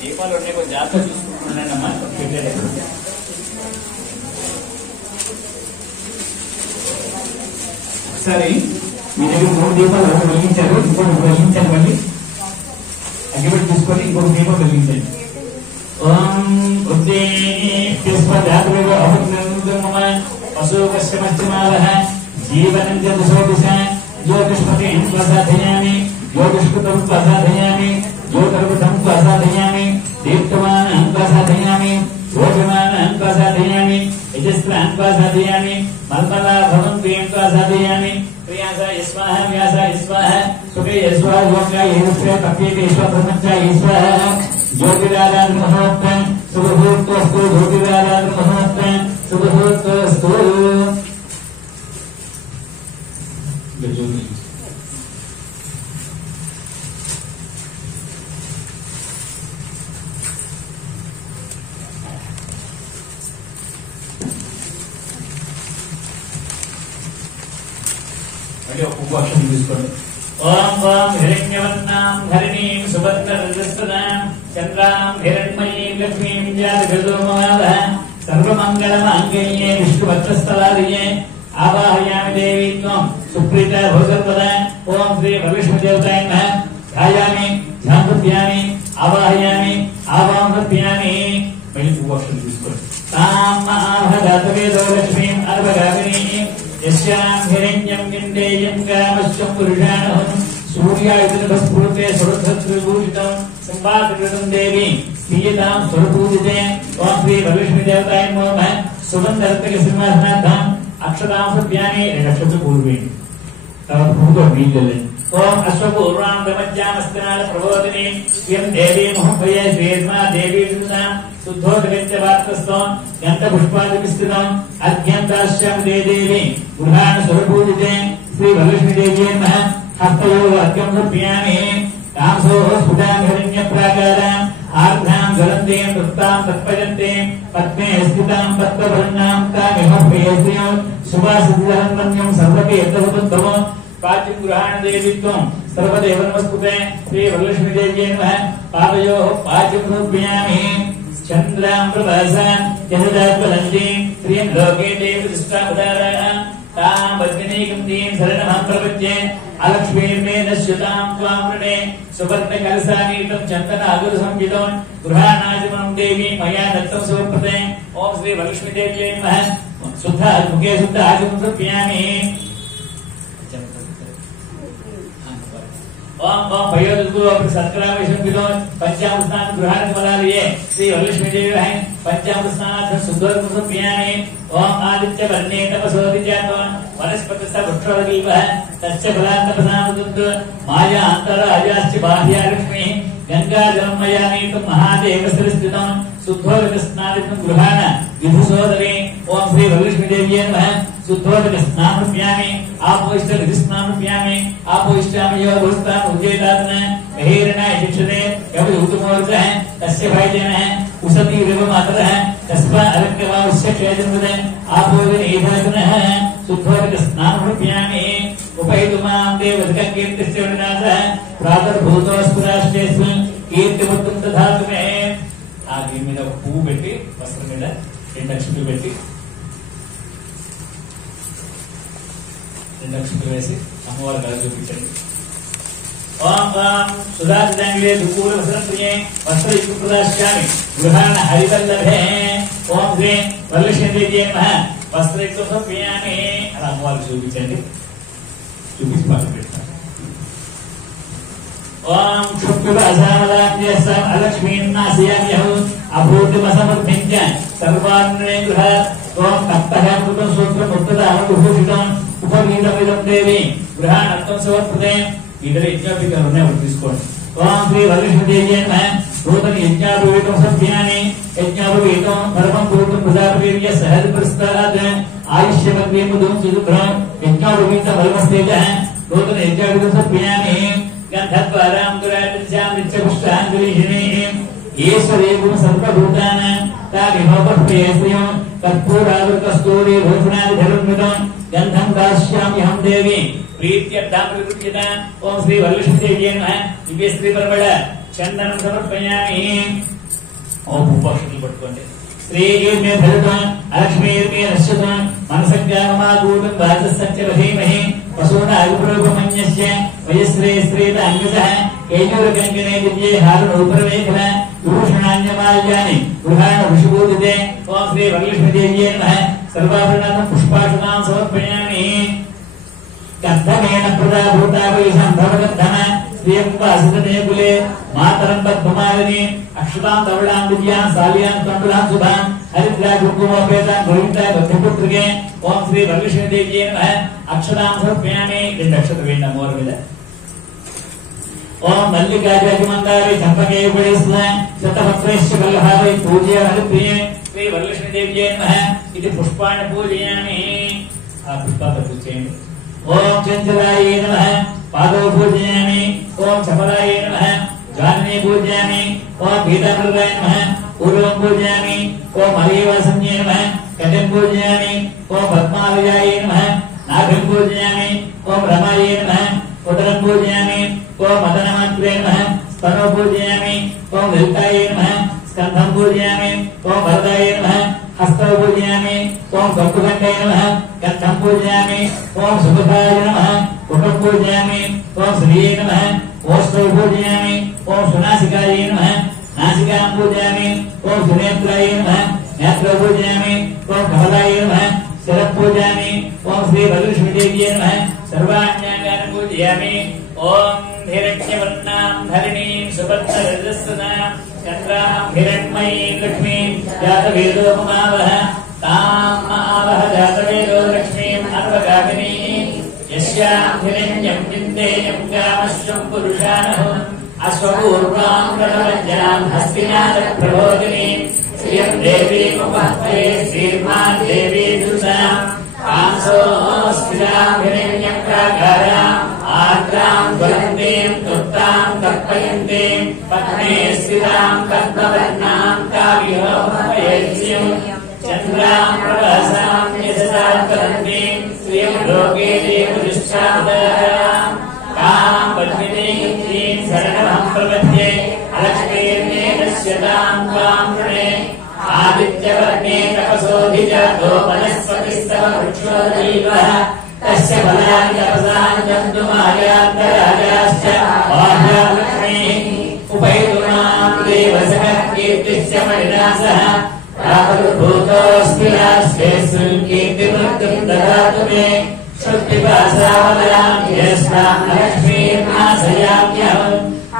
దీపాలు ఉండే కొంచెం జాగ్రత్త చూసుకుంటున్నానమ్మా. ఒకసారి మీ దగ్గర 3 దీపాలు వెలిగించారు, ఇంకోటి వెలిగించారు, మళ్ళీ అగ్గిపెట్టి తీసుకొని ఇంకొక దీపం వెలిగించండి. ఓం పశుపశ్చిమాల జీవనం దిశ జ్యోతిష్పతి ప్రసాదయామి జ్యోతిష్కృతం ప్రసాదయామి జ్యోతిర్వృతం ప్రసాదయామి దీప్తమానం ప్రసాదయామి రోషమానం ప్రసాదయామి యజస్రాన్ ప్రసాదయామి మల్మలాభవం ప్రియం ప్రసాదయామి ప్రియాసాయ స్వాహ వ్యాసాయ స్వాహ సుఖేయ స్వాహ యోగాయ ఈశ్వర పక్యేశ్వర బ్రహ్మచాయ ఈశ్వర జ్యోతిరారాధన మహోత్తం శుభహూర్తోస్తు జ్యోతిరారాధన మహోత్తం శుభహూర్తోస్తు. ఉపవాసం తీసుకోండి. ఓం ఓం హిరణ్యవర్ణాం హరిణీం సుభద్రరజస్వదాం చంద్రాం హిరణ్మయీం లక్ష్మీం జాతగజోమవాదః సర్వమంగళమాంగళ్యే విష్ణుభద్రస్థలాదియే ఆవాహయామి దేవీ త్వం సుప్రీత భవసర్వద. ఓం శ్రీ వరలక్ష్మీదేవతాయ నమః. ధ్యాయామి ధ్యానృత్యామి ఆవాహయామి ఆవాహృత్యామి. మళ్ళీ ఉపవాసం తీసుకోండి. తాం ఆహదాతవేదో లక్ష్మీం काश्यां हिरण्यं गिण्डेयं कामश्चं पुरुषाणं सूर्यायुधस्फूर्ते सुरधत्रिभूषितं संवादकृतं देवी श्रीयतां स्वरूपूजिते ओं श्री वरलक्ष्मीदेवताय नमः सुगन्धरत्नक सिंहासनार्थम् अक्षतां समर्पयामि रक्षतपूर्वे तव भूतो वीजले ओम अश्वपूर्वां ब्रह्मज्ञामस्तिनाल प्रबोधिनी यं देवी मोहभये श्रीयस्मा देवी विदुनां शुद्धोदकञ्चवात्रस्थो गन्धपुष्पादिभिस्थितम् अद्यन्ताश्यां देवी गृहाण स्वरूपूजिते श्री वरलक्ष्मीदेव्यै नमः हस्तयोः अर्घ्यं समर्पयामि कांसोः स्फुटां हिरण्यप्राकाराम् आर्द्रां ज्वलन्तीं तृप्तां तत्पयन्तीं पद्मे स्थितां पद्मवर्णां तामिह प्रियश्रियं सुवासितधन्वन्यं सर्वतीर्थवृन्दम् पाद्यं गृहाण देवीत्वं सर्वदेव नमस्कुते श्री वरलक्ष्मीदेव्यै नमः पादयोः पाद्यं समर्पयामि चन्द्रां प्रभासां यशदात्मलन्तीं प्रियं लोके देवदृष्टावताराः तां वज्रनीकं शरणमहं प्रपद्ये अलक्ष्मीर्मे नश्यतां त्वां वृणे सुवर्णकलशानीतं चन्दनागुरसंयुतं गृहाणाचमनं देवी मया दत्तं समर्पते ओम श्री वरलक्ष्मीदेव्यै नमः शुद्ध मुखे शुद्ध आचमनं समर्पयामि ओम ओम भयोदुर्गो सत्करावेशंकितो पंचामृतान् गृहाण कमलालये श्री वरलक्ष्मीदेवी है पंचामृतान् सुन्दरं समर्पयामि ओम आदित्य वर्णे तपसोदि जातो वनस्पतिस्थ वृक्षोदीपः तस्य फलान्तपसामदुद्ध माया अन्तराजाश्च बाह्या लक्ष्मी गंगाजलं मया नीतं महादेवस्थितं शुद्धोदकस्नादितं गृहाण विधुसोदरे ओम श्री वरलक्ष्मीदेव्यै नमः शुद्धोदकस्नानमर्पयामि आपोष्ट विधिस्नानमर्पयामि आपोष्टामयो भूस्ताम् उज्जयितात्न महेरणाय शिक्षते यवदूतमोर्जः तस्य भाजनः उसति विवमातरः तस्मा अलङ्कवास्य क्षेत्रमुदे आपोदनेधातनः शुद्धोदकस्नानमर्पयामि उपैतुमां देवदककीर्तिस्य विनाशः प्रातर्भूतोऽस्पुराश्चेऽस्मिन् कीर्तिमुक्तं दधातु मे आ దీని మీద పువ్వు పెట్టి వస్త్రం మీద 2 అక్షంతలు పెట్టి 2 అక్షంతలు వేసి అమ్మవారి కళ చూపించండి ఓం ఓం సుధాజితాంగే దుకూల వస్త్రప్రియే వస్త్రయుక్త ప్రదాస్యామి గృహాణ హరివల్లభే ఓం శ్రీ వరలక్ష్మీదేవ్యై నమః వస్త్రయుక్త సమర్పయామి అలా అమ్మవారికి చూపించండి చూపించి పక్కన పెట్టండి ओम शुक्लभासामलाज्ञस्सम अलक्ष्मीन्नासयाम्यहं अभूतिमसमर्पिञ्च सर्वान्ने गृहात् ओम तप्तः कृतं सूत्रं मुक्तदावभूषितं उपवीतमिदं देवी गृहाणत्वं समर्पते इदरे यज्ञापिकरुणे वर्तिस्कोंडि ओम श्री वरलक्ष्मीदेव्यै नमः नूतन यज्ञापवीतं समर्पयामि यज्ञापवीतं परमं पूर्णं प्रजापतिर्य सहस्रप्रस्तात् आयुष्यमग्निमुदं सुदुभ्रं यज्ञापवीतमलमस्तेजः नूतन यज्ञापवीतं समर्पयामि गंधद्वारां दुरादिशां नित्यपुष्टाञ्जलिहिनीं ईश्वरे गुणसर्वभूतानां ताभिभवप्रियश्रियं कर्पूरावृतस्तूरी भूषणादिधरुन्मितं गन्धं दास्याम्यहं देवी प्रीत्यर्थामृतकृत्यता ओम श्री वरलक्ष्मीदेव्यै नमः दिव्य श्रीपरमळ चन्दनं समर्पयामि ओम पुष्पाक्षतలు పట్టుకోండి श्रीर्मे धृतं अलक्ष्मीर्मे नश्यतं मनसज्ञानमागूतं वाचस्सञ्च धीमहि पशूनायुपुरोपमन्यस्य वयस्रे श्रेत अंगजः केयूरगङ्गने दिव्ये हारुणोपरमेखल विभूषणान्यमाल्यानि गृहाण विषुभूतिते ओम श्री वरलक्ष्मीदेव्यै नमः सर्वाभरणानां पुष्पाक्षतां समर्पयामि कद्धमेन प्रदाभूतावैषं भवगद्धम श्रियं वासितने कुले मातरं पद्ममालिनी अक्षतां तवलां दिव्यां साल्यां तण्डुलां शुभां हरिद्रा कुङ्कुमोपेतां गोविन्दाय भक्तिपुत्रिके ओम श्री वरलक्ष्मीदेव्यै नमः अक्षतां समर्पयामि 2 अक्षतలు వేయండి అమ్మవారి మీద ओम मल्लिकार्जुनमन्दारे चम्पके उपदेस्म शतपत्रैश्च वल्लभावै पूज्य हरिप्रिये श्री वरलक्ष्मीदेव्यै नमः इति पुष्पाणि पूजयामि आ पुष्पाणि पूजयामि ओम चञ्चलायै नमः पादौ पूजयामि ओम चपलायै नमः जानने पूजयामि ओम गीतामृताय नमः पूर्वं पूजयामि ओम हरिवासन्ये नमः कटिं पूजयामि ओम पद्मालयायै नमः नाभिं पूजयामि ओम रमायै नमः उदरं पूजयामि ओम मदनमात्रे नमः स्तनौ पूजयामि ओम ललितायै नमः स्कन्धं पूजयामि ओम वरदायै नमः हस्तौ पूजयामि ओम गङ्गुदण्डै नमः गन्धं पूजयामि ओम सुभगाय नमः कुटं पूजयामि ओम श्रिये नमः ओष्ठौ पूजयामि ओम सुनासिकायै नमः नासिकां पूजयामि ओम सुनेत्रायै नमः नेत्रौ पूजयामि ओम कमलायै नमः शिरः पूजयामि ओम श्री वरलक्ष्मीदेव्यै नमः सर्वाण्यांगानि पूजयामि ओम हिरण्यवर्णां धरणीं सुभद्ररजस्वदां चन्द्रां हिरण्मयीं लक्ष्मीं जातवेदो ममावह ताम् आवह जातवेदो लक्ष्मीम् अर्वगामिनीं यस्यां हिरण्यं चिन्तेयं गामश्वं पुरुषानः अश्वपूर्वां प्रणवञ्जनां हस्तिनाथप्रबोधिनीं श्रियं देवीमुपहते श्रीर्मान् देवी दुर्गां कांसोऽस्थिरां हिरण्यं प्राकाराम् आर्द्रां ज्वलन्तीं तृप्तां तर्पयन्तीं पद्मे स्थिरां पद्मवर्णां काव्योपयेत्स्यं चन्द्रां प्रभासां यशसा तरन्तीं श्रियं लोके देवदुष्टावतारां तां पद्मिनीं शरणमहं प्रपद्ये अलक्ष्मीर्नेकस्यतां त्वां वृणे आदित्यवर्णे तपसोऽधिजातो वनस्पतिस्तव वृक्षो दैवः तस्य फलानि तपसानि जन्तुमार्यान्तराजाश्च बाह्यालक्ष्मीः उपैतु मां देवसखः कीर्तिश्च मणिनासः प्रातर्भूतोऽस्ति राष्ट्रेऽस्मिन् कीर्तिमृत्युं ददातु मे श्रुतिपासावलां ज्येष्ठां लक्ष्मीर्नाशयाम्यहम्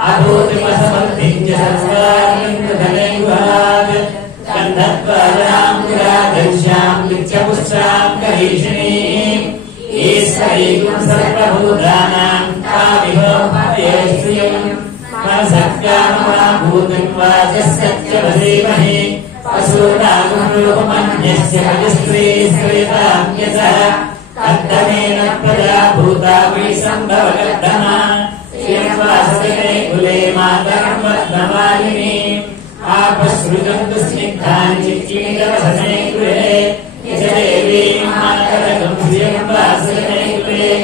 अभूतिमसमर्थिं च सर्वाणि गन्धत्वादां गुराधर्ष्यां नित्यपुष्टां करीषिणीम् ईश्वरीं सर्वभूतानां काविभोपयेत्स्यम् मनसत्यामभूतिं वाचस्य वधीमहि पशूनागुरूपमन्यस्य स्त्रीस्त्रीताम्यसः कर्दमेन प्रजा भूता वै सम्भवकर्दमा श्रियं कुले मातरं वर्धमालिनीम् आपसृजन्तु स्निग्धानि चिच्चीरवसने गृहे देवीं मातरगं श्रियं वासने गृहे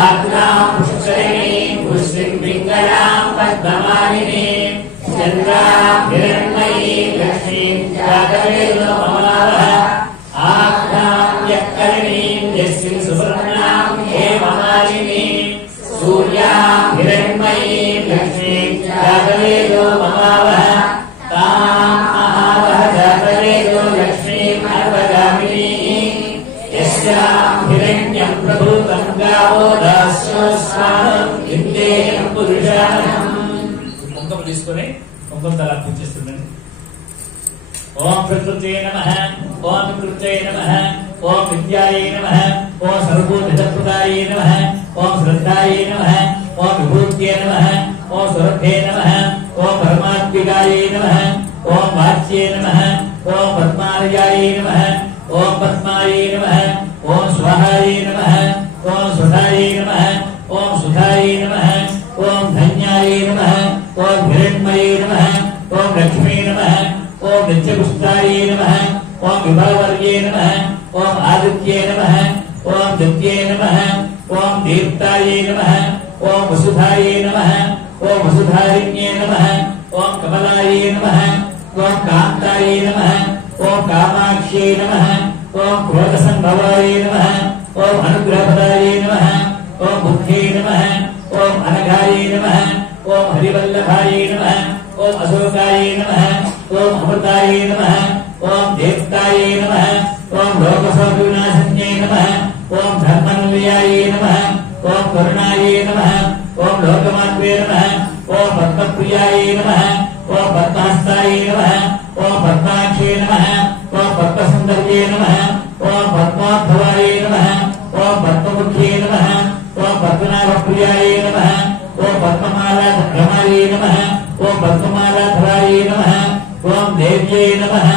आर्द्रां पुष्करिणीं पुष्टिं पिङ्गलां पद्ममालिनीं चन्द्रां हिरण्मयीं लक्ष्मीं जातवेदो ममावह आर्द्रां यक्करिणीं यस्मिन् सुवर्णां हेममालिनीं सूर्यां हिरण्मयीं लक्ष्मीं जातवेदो ममावह ताम् महावह जातवेदो लक्ष्मीम् अर्वगामिनीं यस्यां हिरण्यं प्रभूतं गावो दास्योऽस्माकं विद्येयं पुरुषानहम् కుంకుమ తీసుకొని కుంకుమ తల పూజిస్తుండండి ఓం ప్రకృతే నమః ఓం వికృతే నమః ఓం విద్యాయే నమః ఓం సర్వభూతప్రదాయే నమః ఓం శ్రద్ధాయే నమః ఓం విభూత్యే నమః ఓం సురభే నమః ఓం పరమాత్మికాయే నమః ఓం వాచ్యే నమః ఓం పద్మాలయాయే నమః ఓం పద్మాయే నమః ఓం స్వాహాయే నమః ఓం సుధాయే నమః ఓం సుధాయే నమః ఓం ధన్యాయే నమః ఓం హిరణ్మయే నమః ఓం లక్ష్మీ నమః ఓం నిత్యపుష్టాయే నమః ఓం విభావర్యే నమః ఓం ఆదిత్యే నమః ఓం దిత్యే నమః ఓం దీప్తాయే నమః ఓం వసుధాయే నమః ఓం వసుధారిణ్యే నమః ఓం కమలాయే నమః ఓం కాంతాయే నమః ఓం కామాక్ష్యే నమః ఓం క్రోధసంభవాయే నమః ఓం అనుగ్రహపదాయే నమః ఓం బుద్ధే నమః ఓం అనఘాయే నమః ఓం హరివల్లభాయే నమః ఓం అశోకాయే నమః ఓం అమృతాయే నమః ఓం దేవతాయే నమః ఓం లోకశోకవినాశన్యే నమః ఓం ధర్మనిలయాయే నమః ఓం కరుణాయే నమః ఓం లోకమాత్రే నమః ఓం పద్మప్రియాయే నమః ఓం పద్మహస్తాయే నమః ఓం పద్మాక్షే నమః ఓం పద్మసుందర్యే నమః ఓం పద్మాభవాయే నమః ఓం పద్మముఖ్యే నమః ఓం పద్మనాభప్రియాయే నమః ఓం పద్మమాలాధరాయే నమః ఓం పద్మమాలాధరాయే నమః ఓం దేవ్యే నమః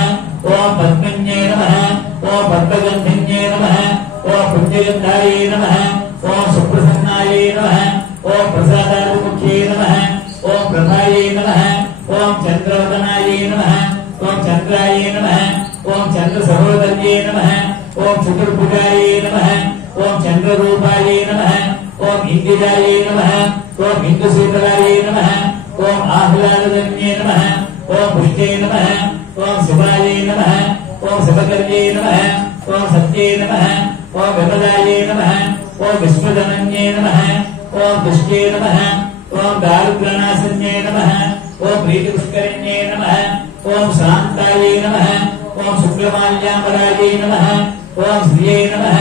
ఓం పద్మన్యే నమః ఓం పద్మగంధిన్యే నమః ఓం పుణ్యగంధాయే నమః ఓం సుప్రసన్నాయే నమః ఓం ప్రసాదాభిముఖ్యే నమః ఓం ప్రభాయే నమః ఓం చంద్రవదనాయే నమః ఓం చంద్రాయే నమః ఓం చంద్రసహోదర్యే నమః ఓం చతుర్భుజాయే నమః ఓం చంద్రరూపాయే నమః ఓం ఇందిరాయే నమః ఓం ఇందుశీతలాయే నమః ఓం ఆహ్లాదన్యే నమః ఓం పుష్టే నమః ఓం శివాయే నమః ఓం శివకర్యే నమః ఓం సత్యే నమః ఓం విమలాయే నమః ఓం విశ్వజనన్యే నమః ఓం దుష్టే నమః ఓం దారుద్రనాశన్యే నమః ఓం ప్రీతిపుష్కరిణ్యే నమః ఓం శాంతాయే నమః ఓం శుక్లమాల్యాంబరాయే నమః ओम श्रिये नमः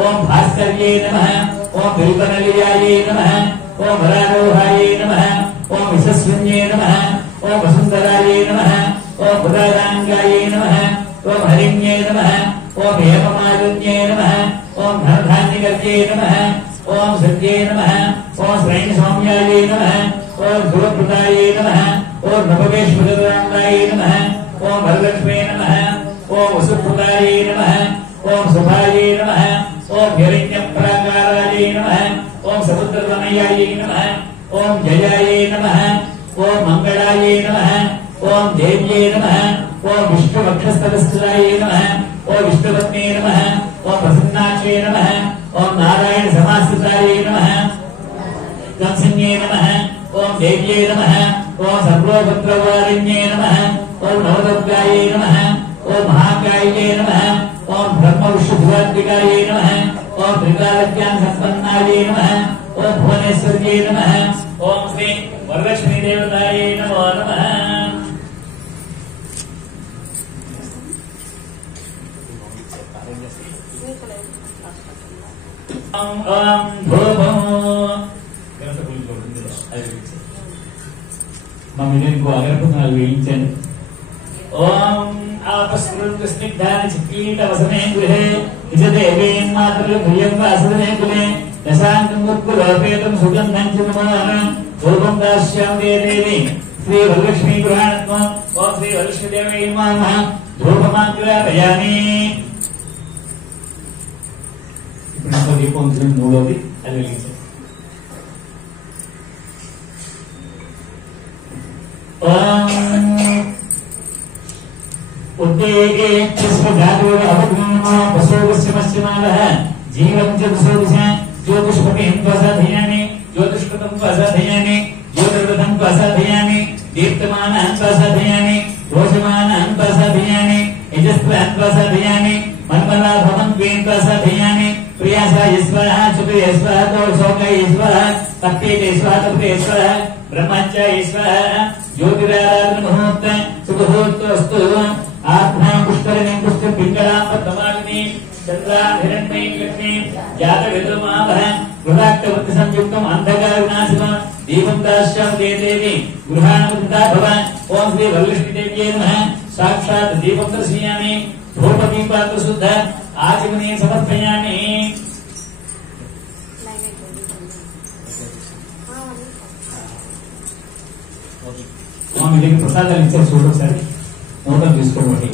ओम भास्कर्ये नमः ओम बिल्वनलियाये नमः ओम वरारोहाये नमः ओम विशस्विन्ये नमः ओम वसुंधराये नमः ओम बुधादांगाये नमः ओम हरिण्ये नमः ओम हेममालिन्ये नमः ओम धनधान्यकर्ये नमः ओम सत्ये नमः ओम श्रैण सौम्याये नमः ओम ध्रुवप्रदाये नमः ओम नभवेश्वराय नमः ओम वरलक्ष्मे नमः ओम वसुप्रदाये नमः ओम सुभाये नमः ओम हिरण्यप्राकाराय नमः ओम समुद्रतनयाय नमः ओम जयाये नमः ओम मंगलाये नमः ओम देव्ये नमः ओम विष्णुवक्षस्थलस्थिताये नमः ओम विष्णुपत्ने नमः ओम प्रसन्नाक्षे नमः ओम नारायण समाश्रिताये नमः कंसन्ये नमः ओम देव्ये नमः ओम सर्वोपद्रवारिण्ये नमः ओम नवदुर्गाये नमः ओम महाकाये नमः ओम ब्रह्म विष्णुभुवात्मिकाये नमः ओम त्रिकालज्ञान संपन्नाये नमः ओम भुवनेश्वर्ये नमः ओम श्री वरलक्ष्मी देवताये नमो नमः। ओम ओम भूभो मम्मी अगरबत्ती वेయించండి। ओम आपस्मृत्य स्निग्धानि चिकीटवसने गृहे निजदेवेन मातृ प्रियं वासदने कुले यशांतं मुक्कुलोपेतं सुगन्धं च नमः धूपं दास्यामि देवी श्री वरलक्ष्मी गृहाणत्वं ओम श्री वरलक्ष्मी देवी नमः धूपमाग्रापयामि। ఇప్పుడు దీపం మూడోది అది వెలిగించండి। जीवन ज्योतिष्पति ज्योतिष्पतम प्रसाधयामि ज्योतिर्वृतम प्रसाधयामि दीप्तमान प्रसाधयामि रोषमान प्रसाधयामि यजस्वन् प्रसाधयामि मनमला भवन क्वीन प्रसाधयामि प्रियासा ईश्वरः चतुर ईश्वरः दोषोक ईश्वरः तत्तेज ईश्वरः तत्ते ईश्वरः ब्रह्मच ईश्वरः ज्योतिराराधन मुहूर्त सुमुहूर्तस्तु आत्मा पुष्करिणी पुष्कर पिंगला पद्मालिनी चंद्रा हिरण्मयी लक्ष्मी जात विद्रमावह गृहाक्तवृत्ति संयुक्तम अंधकार विनाशिनः दीपं दास्यामि देवी गृहाणमुदिता भव। ओम श्री वरलक्ष्मी देव्यै नमः साक्षात् दीपं दर्शयामि धूपदीपात् शुद्ध आचमनीय समर्पयामि। स्वामी देखिए प्रसाद इच्छा छोड़ो सर मोटर తీసుకోండి।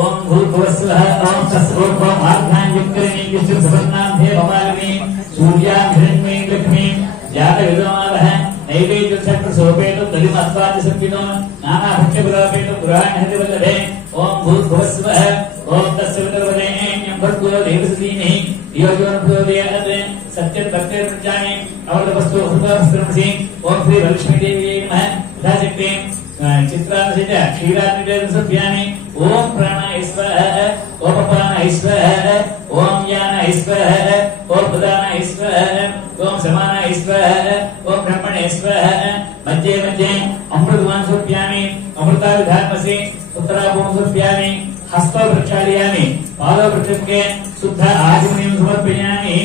ओम भूर्भुवस्सुवः ओम तस्सोर्भवम् आज्ञायुक्तरिणी विष्णुसवर्णाभ्ये भवालिनी सूर्यां हिरण्मयीं लक्ष्मीं जातविदोमावह नैवेद्यक्षत्रसोपेतं दलिमत्वाच संविदो नानाभक्ष्यपुरापेतं गृहाणहरिवल्लभे। ओम भूर्भुवस्सुवः ओम तस्सवितर्वरेण्यं भर्गो देवसदीमहि धियो यो न प्रचोदयात् सत्यं अमृतवस्तु अमृतवस्त्रमसि। ओम श्री वरलक्ष्मी देव्यै नमः यथाशक्ति चित्रांशित क्षीराग्निदेवसभ्यामि। ओम प्राणाय स्वाहा ओम अपानाय स्वाहा ओम ज्ञानाय स्वाहा ओम प्रदानाय स्वाहा ओम समानाय स्वाहा ओम ब्रह्मणे स्वाहा। मध्ये मध्ये अमृतवान् समर्पयामि अमृताविधात्मसि उत्तराभूं समर्पयामि हस्तो प्रक्षालयामि पादवृक्षके शुद्ध आचमनीयं समर्पयामि।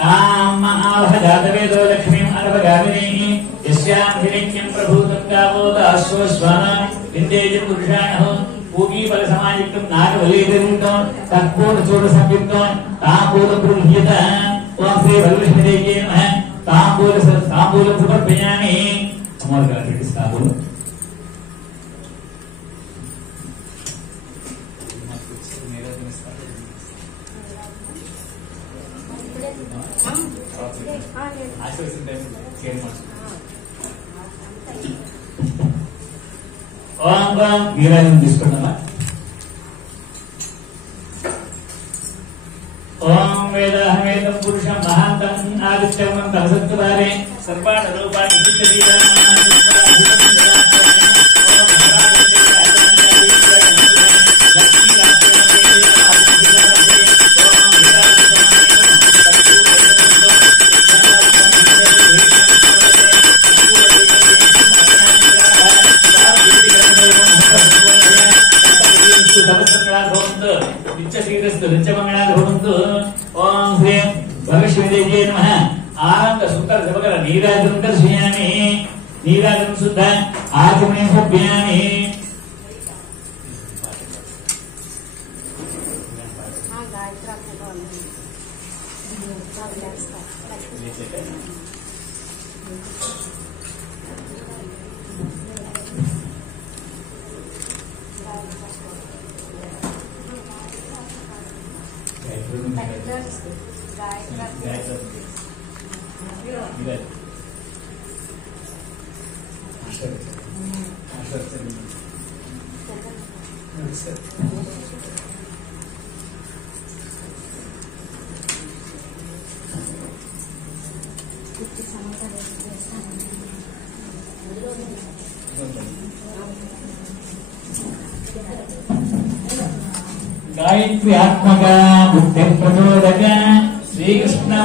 ताम आवह जातवेदो लक्ष्मीं अनवगामिनीः यस्यां हिरण्यं प्रभूतं गावो दासो स्वाहा विन्देज पुरुषाणः पूगीफल समायुक्तं नागवलेदरूपं तत्पूर्णचूर्ण संयुक्तं ताम्बूलगृह्यत ओम श्री भगवती नमः ताम्बूलं समर्पयामि अमर गायत्री ताम्बूलं ओम वीराजन తీసుకున్నామా ओम वेदाहमेतं पुरुषं महान्तं आदित्यं तमसत्वारे सर्वान् रूपान् ओम श्री भगवती नमः आनंद सुंदर सबकर नीराजन दर्शयामि नीराजन शुद्ध आचमने सभ्यामि गायत्री आत्मक बुद्धि प्रचोदक श्री कृष्ण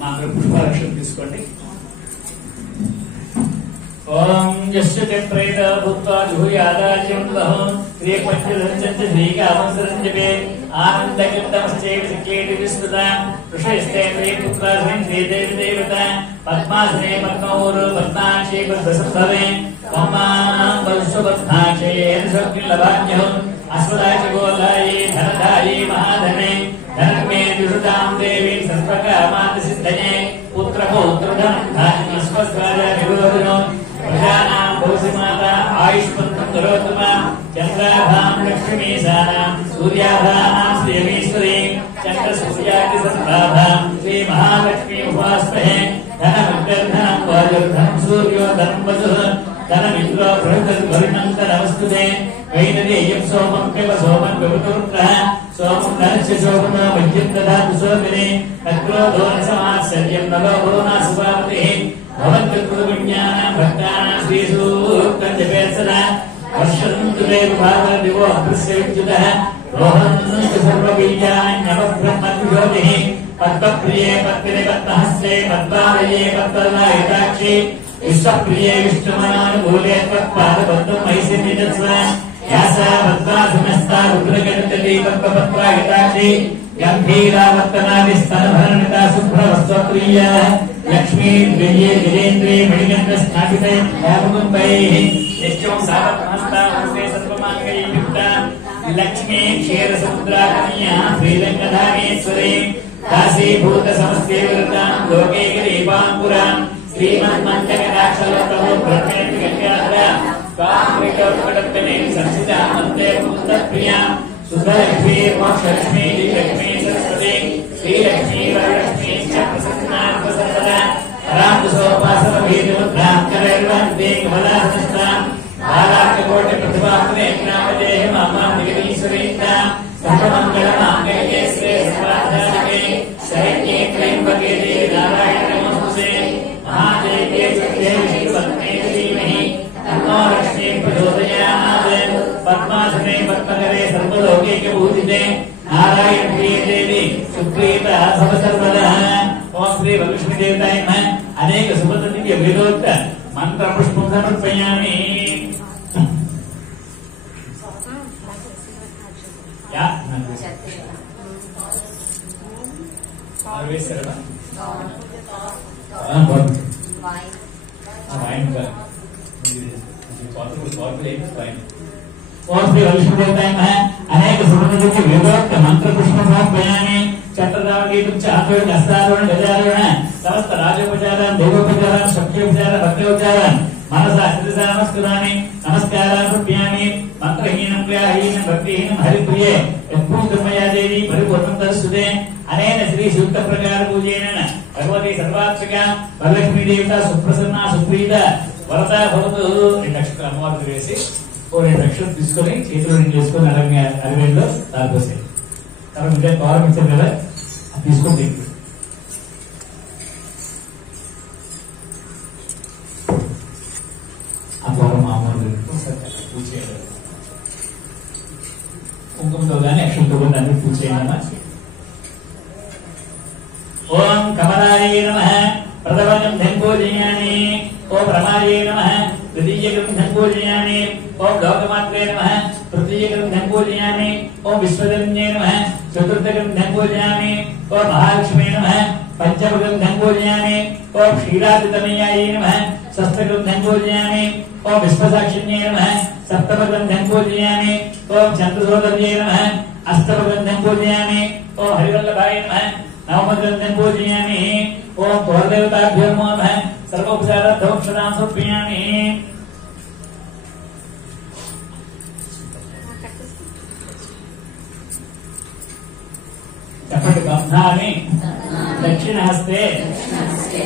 అమ్మ అందరూ పుష్పరక్షణ తీసుకోండి. ఓం యస్య ప్రేత భూత్వా జుహుయాదాజ్యం లహం శ్రీ పంచదంచ శ్రీకామంసరంజపే ఆనందకృతమశ్చేవ శక్యేటి విస్తృత ఋషయస్తే పుత్రాశ్రీం శ్రీదేవి దేవత పద్మాసనే పద్మౌరు పద్మాక్షే పద్మసంభవే మమ్మాం వత్సవత్థాక్షే సర్విలభాజ్యం అశ్వదాయ గోదాయే ధనదాయే మహాధనే ధనమే దుషుతాం దేవి సర్వకామాసిద్ధయే పుత్రపౌత్రధనం ధాన్యస్వస్వాజ విరోధినో ప్రజానాం భూసిమాత ఆయుష్మంతం కరోతుమ చంద్రాభాం లక్ష్మీశానాం సూర్యాభాం శ్రీమేశ్వరీ చంద్ర సూర్యాది సంభాభాం శ్రీ మహాలక్ష్మీ ఉపాస్మహే ధనమగ్రధనం వాయుర్ధనం సూర్యో ధనం వసుః ధనమింద్రో బృహద్వరుణం తనవస్తుతే వైనదేయం సోమం పివ సోమం పిబతురుద్రః సోమం ధనస్య శోభనో మహ్యం దదాతు సోమినే తత్క్రోధో న సమాత్సర్యం న లోభో న సుభావతిః భవంతుర్గురువిజ్ఞానం భక్తానాం శ్రీసూక్తం జపేత్ సదా వర్షन्तు తే భాగ దివో అభ్రస్య విద్యుతః రోహन्तు సర్వబీజాన్యవబ్రహ్మద్విజోతిః పద్మప్రియే పద్మిని పద్మహస్తే పద్మాలయే పద్మలాయితాక్షి విశ్వప్రియే విష్ణుమనానుకూలే త్వత్పాదబద్ధం మహిషి నిజస్వ యాసా పద్మాసనస్థా రుద్రగణితీ పద్మపత్రాహితాక్షి గంభీరావర్తనాది స్తనభరణితా శుభ్రవస్త్రప్రియా లక్ష్మీ ద్విజే జితేంద్రే మణిగంధ స్నాపితే యాముకుంభైః నిత్యం సావత్మహస్తా హస్తే సర్వమాంగళ్యయుక్త లక్ష్మీ క్షీరసముద్రాకన్యా శ్రీరంగధామేశ్వరీ కాశీభూత సమస్తే విరతాం లోకే గిరీపాంపురాం శ్రీమన్మంటకటాక్షలోకమో బ్రహ్మేంద్ర గంగాధర కాంగ్రికటకటప్పనే సంసితామంతే ముక్తప్రియాం సుధలక్ష్మీ మోక్షలక్ష్మీ దివ్యలక్ష్మీ సరస్వతి శ్రీలక్ష్మీ వరలక్ష్మీ చ ప్రసన్నాత్మసర్వదా రామసోపాసమభీతిముద్రాంకరైర్వందే కమలాసనస్తాం బాలాకకోటి ప్రతిభాత్రే జ్ఞాపదేహ మామాం జగదీశ్వరీంద్రాం సర్వమంగళమాంగళ్యే శ్రీ సర్వాధారికే శరణ్యే త్రయంబకే దేవి నారాయణ నమోస్తుతే మహాదేవ్యే సత్యే విష్ణుపత్నే ధీమహి తన్నో లక్ష్మీ ప్రచోదయాత్ పద్మాసనే పద్మకరే సర్వలోకైకభూషితే నారాయణ ప్రియ దేవి సుప్రీత సర్వదా. ఓం శ్రీ వరలక్ష్మీ దేవతాయ నమః. అనేక సుభద్రతికి వేదోక్త మంత్ర పుష్పం సమర్పయామి. ఓం శ్రీ వరలక్ష్మీ దేవతాయ నమః. అనేక సుభద్రతికి వేదోక్త మంత్ర పుష్పం సమర్పయామి. చంద్రదావగీతం చాతుర్య హస్తారోహణ గజారోహణ సమస్త రాజోపచారం దేవోపచారం సఖ్యోపచార భక్తోపచారం మనసా నమస్కృతామి నమస్కారామి మంత్రహీనం క్రియాహీనం భక్తిహీనం హరిప్రియే యత్పూర్ణమయా దేవి పరిపూర్ణం తస్సుతే. అనేన శ్రీ సూక్త ప్రకార పూజేన భగవతి సర్వాత్మిక వరలక్ష్మీ దేవత సుప్రసన్న సుప్రీత వరదా భవతు. 2 అక్షరాలు అమ్మవారికి వేసి 2 అక్షరాలు తీసుకొని చేతిలో చేసుకొని అరవేలో దారిపోసే కాబట్టి ఇంకా గౌరవం ఇచ్చారు కదా తీసుకోండి. ఆ గౌరవం మామూలు పూజ చేయాలి. కుంకుమతో కానీ అక్షరంతో కానీ అన్ని పూజ చేయాలమ్మా. ఓం కమలాయ నమః. ప్రథమం ధంకోజయామి. ఓం రమాయ నమః. ద్వితీయకం ధంకోజయామి. ఓం లోకమాత్రే నమః. తృతీయకం ధంకోజయామి. ఓం విశ్వజన్యే నమః. చతుర్థకం ధంకోజయామి. ఓం మహాలక్ష్మీ నమః. పంచమకం ధంకోజయామి. ఓం క్షీరాదితమయాయ నమః. షష్ఠకం ధంకోజయామి. ఓం విశ్వసాక్షిణ్యే నమః. సప్తమకం ధంకోజయామి. ఓం చంద్రసోదర్యే నమః. అష్టమకం ధంకోజయామి. ఓం హరివల్లభాయ నమః. నవమకం ధంకోజయామి. ఓం పూర్వదేవతాభ్యో నమః. సర్వోపచారార్థోక్షరాం సమర్పయామి. చెప్పండి. బంధామి దక్షిణహస్తే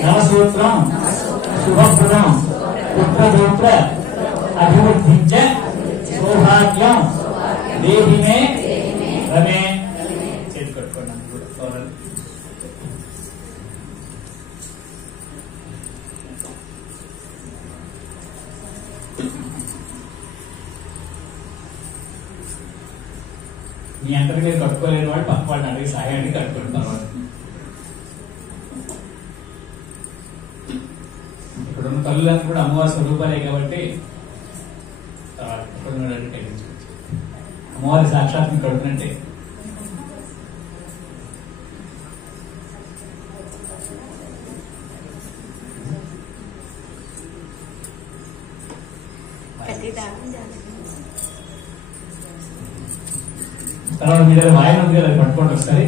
నవసూత్రం శుభప్రదం పుత్రదూత్ర అభివృద్ధించ సౌభాగ్యం దేహిమే రమే. చేతి కట్టుకోండి. మీ అంతటి మీరు కట్టుకోలేని వాళ్ళు పక్క వాళ్ళని అడిగి సహాయాన్ని కట్టుకుంటున్నారు. తల్లులంతా కూడా అమ్మవారి స్వరూపాలే కాబట్టి అమ్మవారి సాక్షాత్ని కడుపునంటే తర్వాత మీ దగ్గర వాయిన ఉంది కదా, పట్టుకోండి ఒకసారి.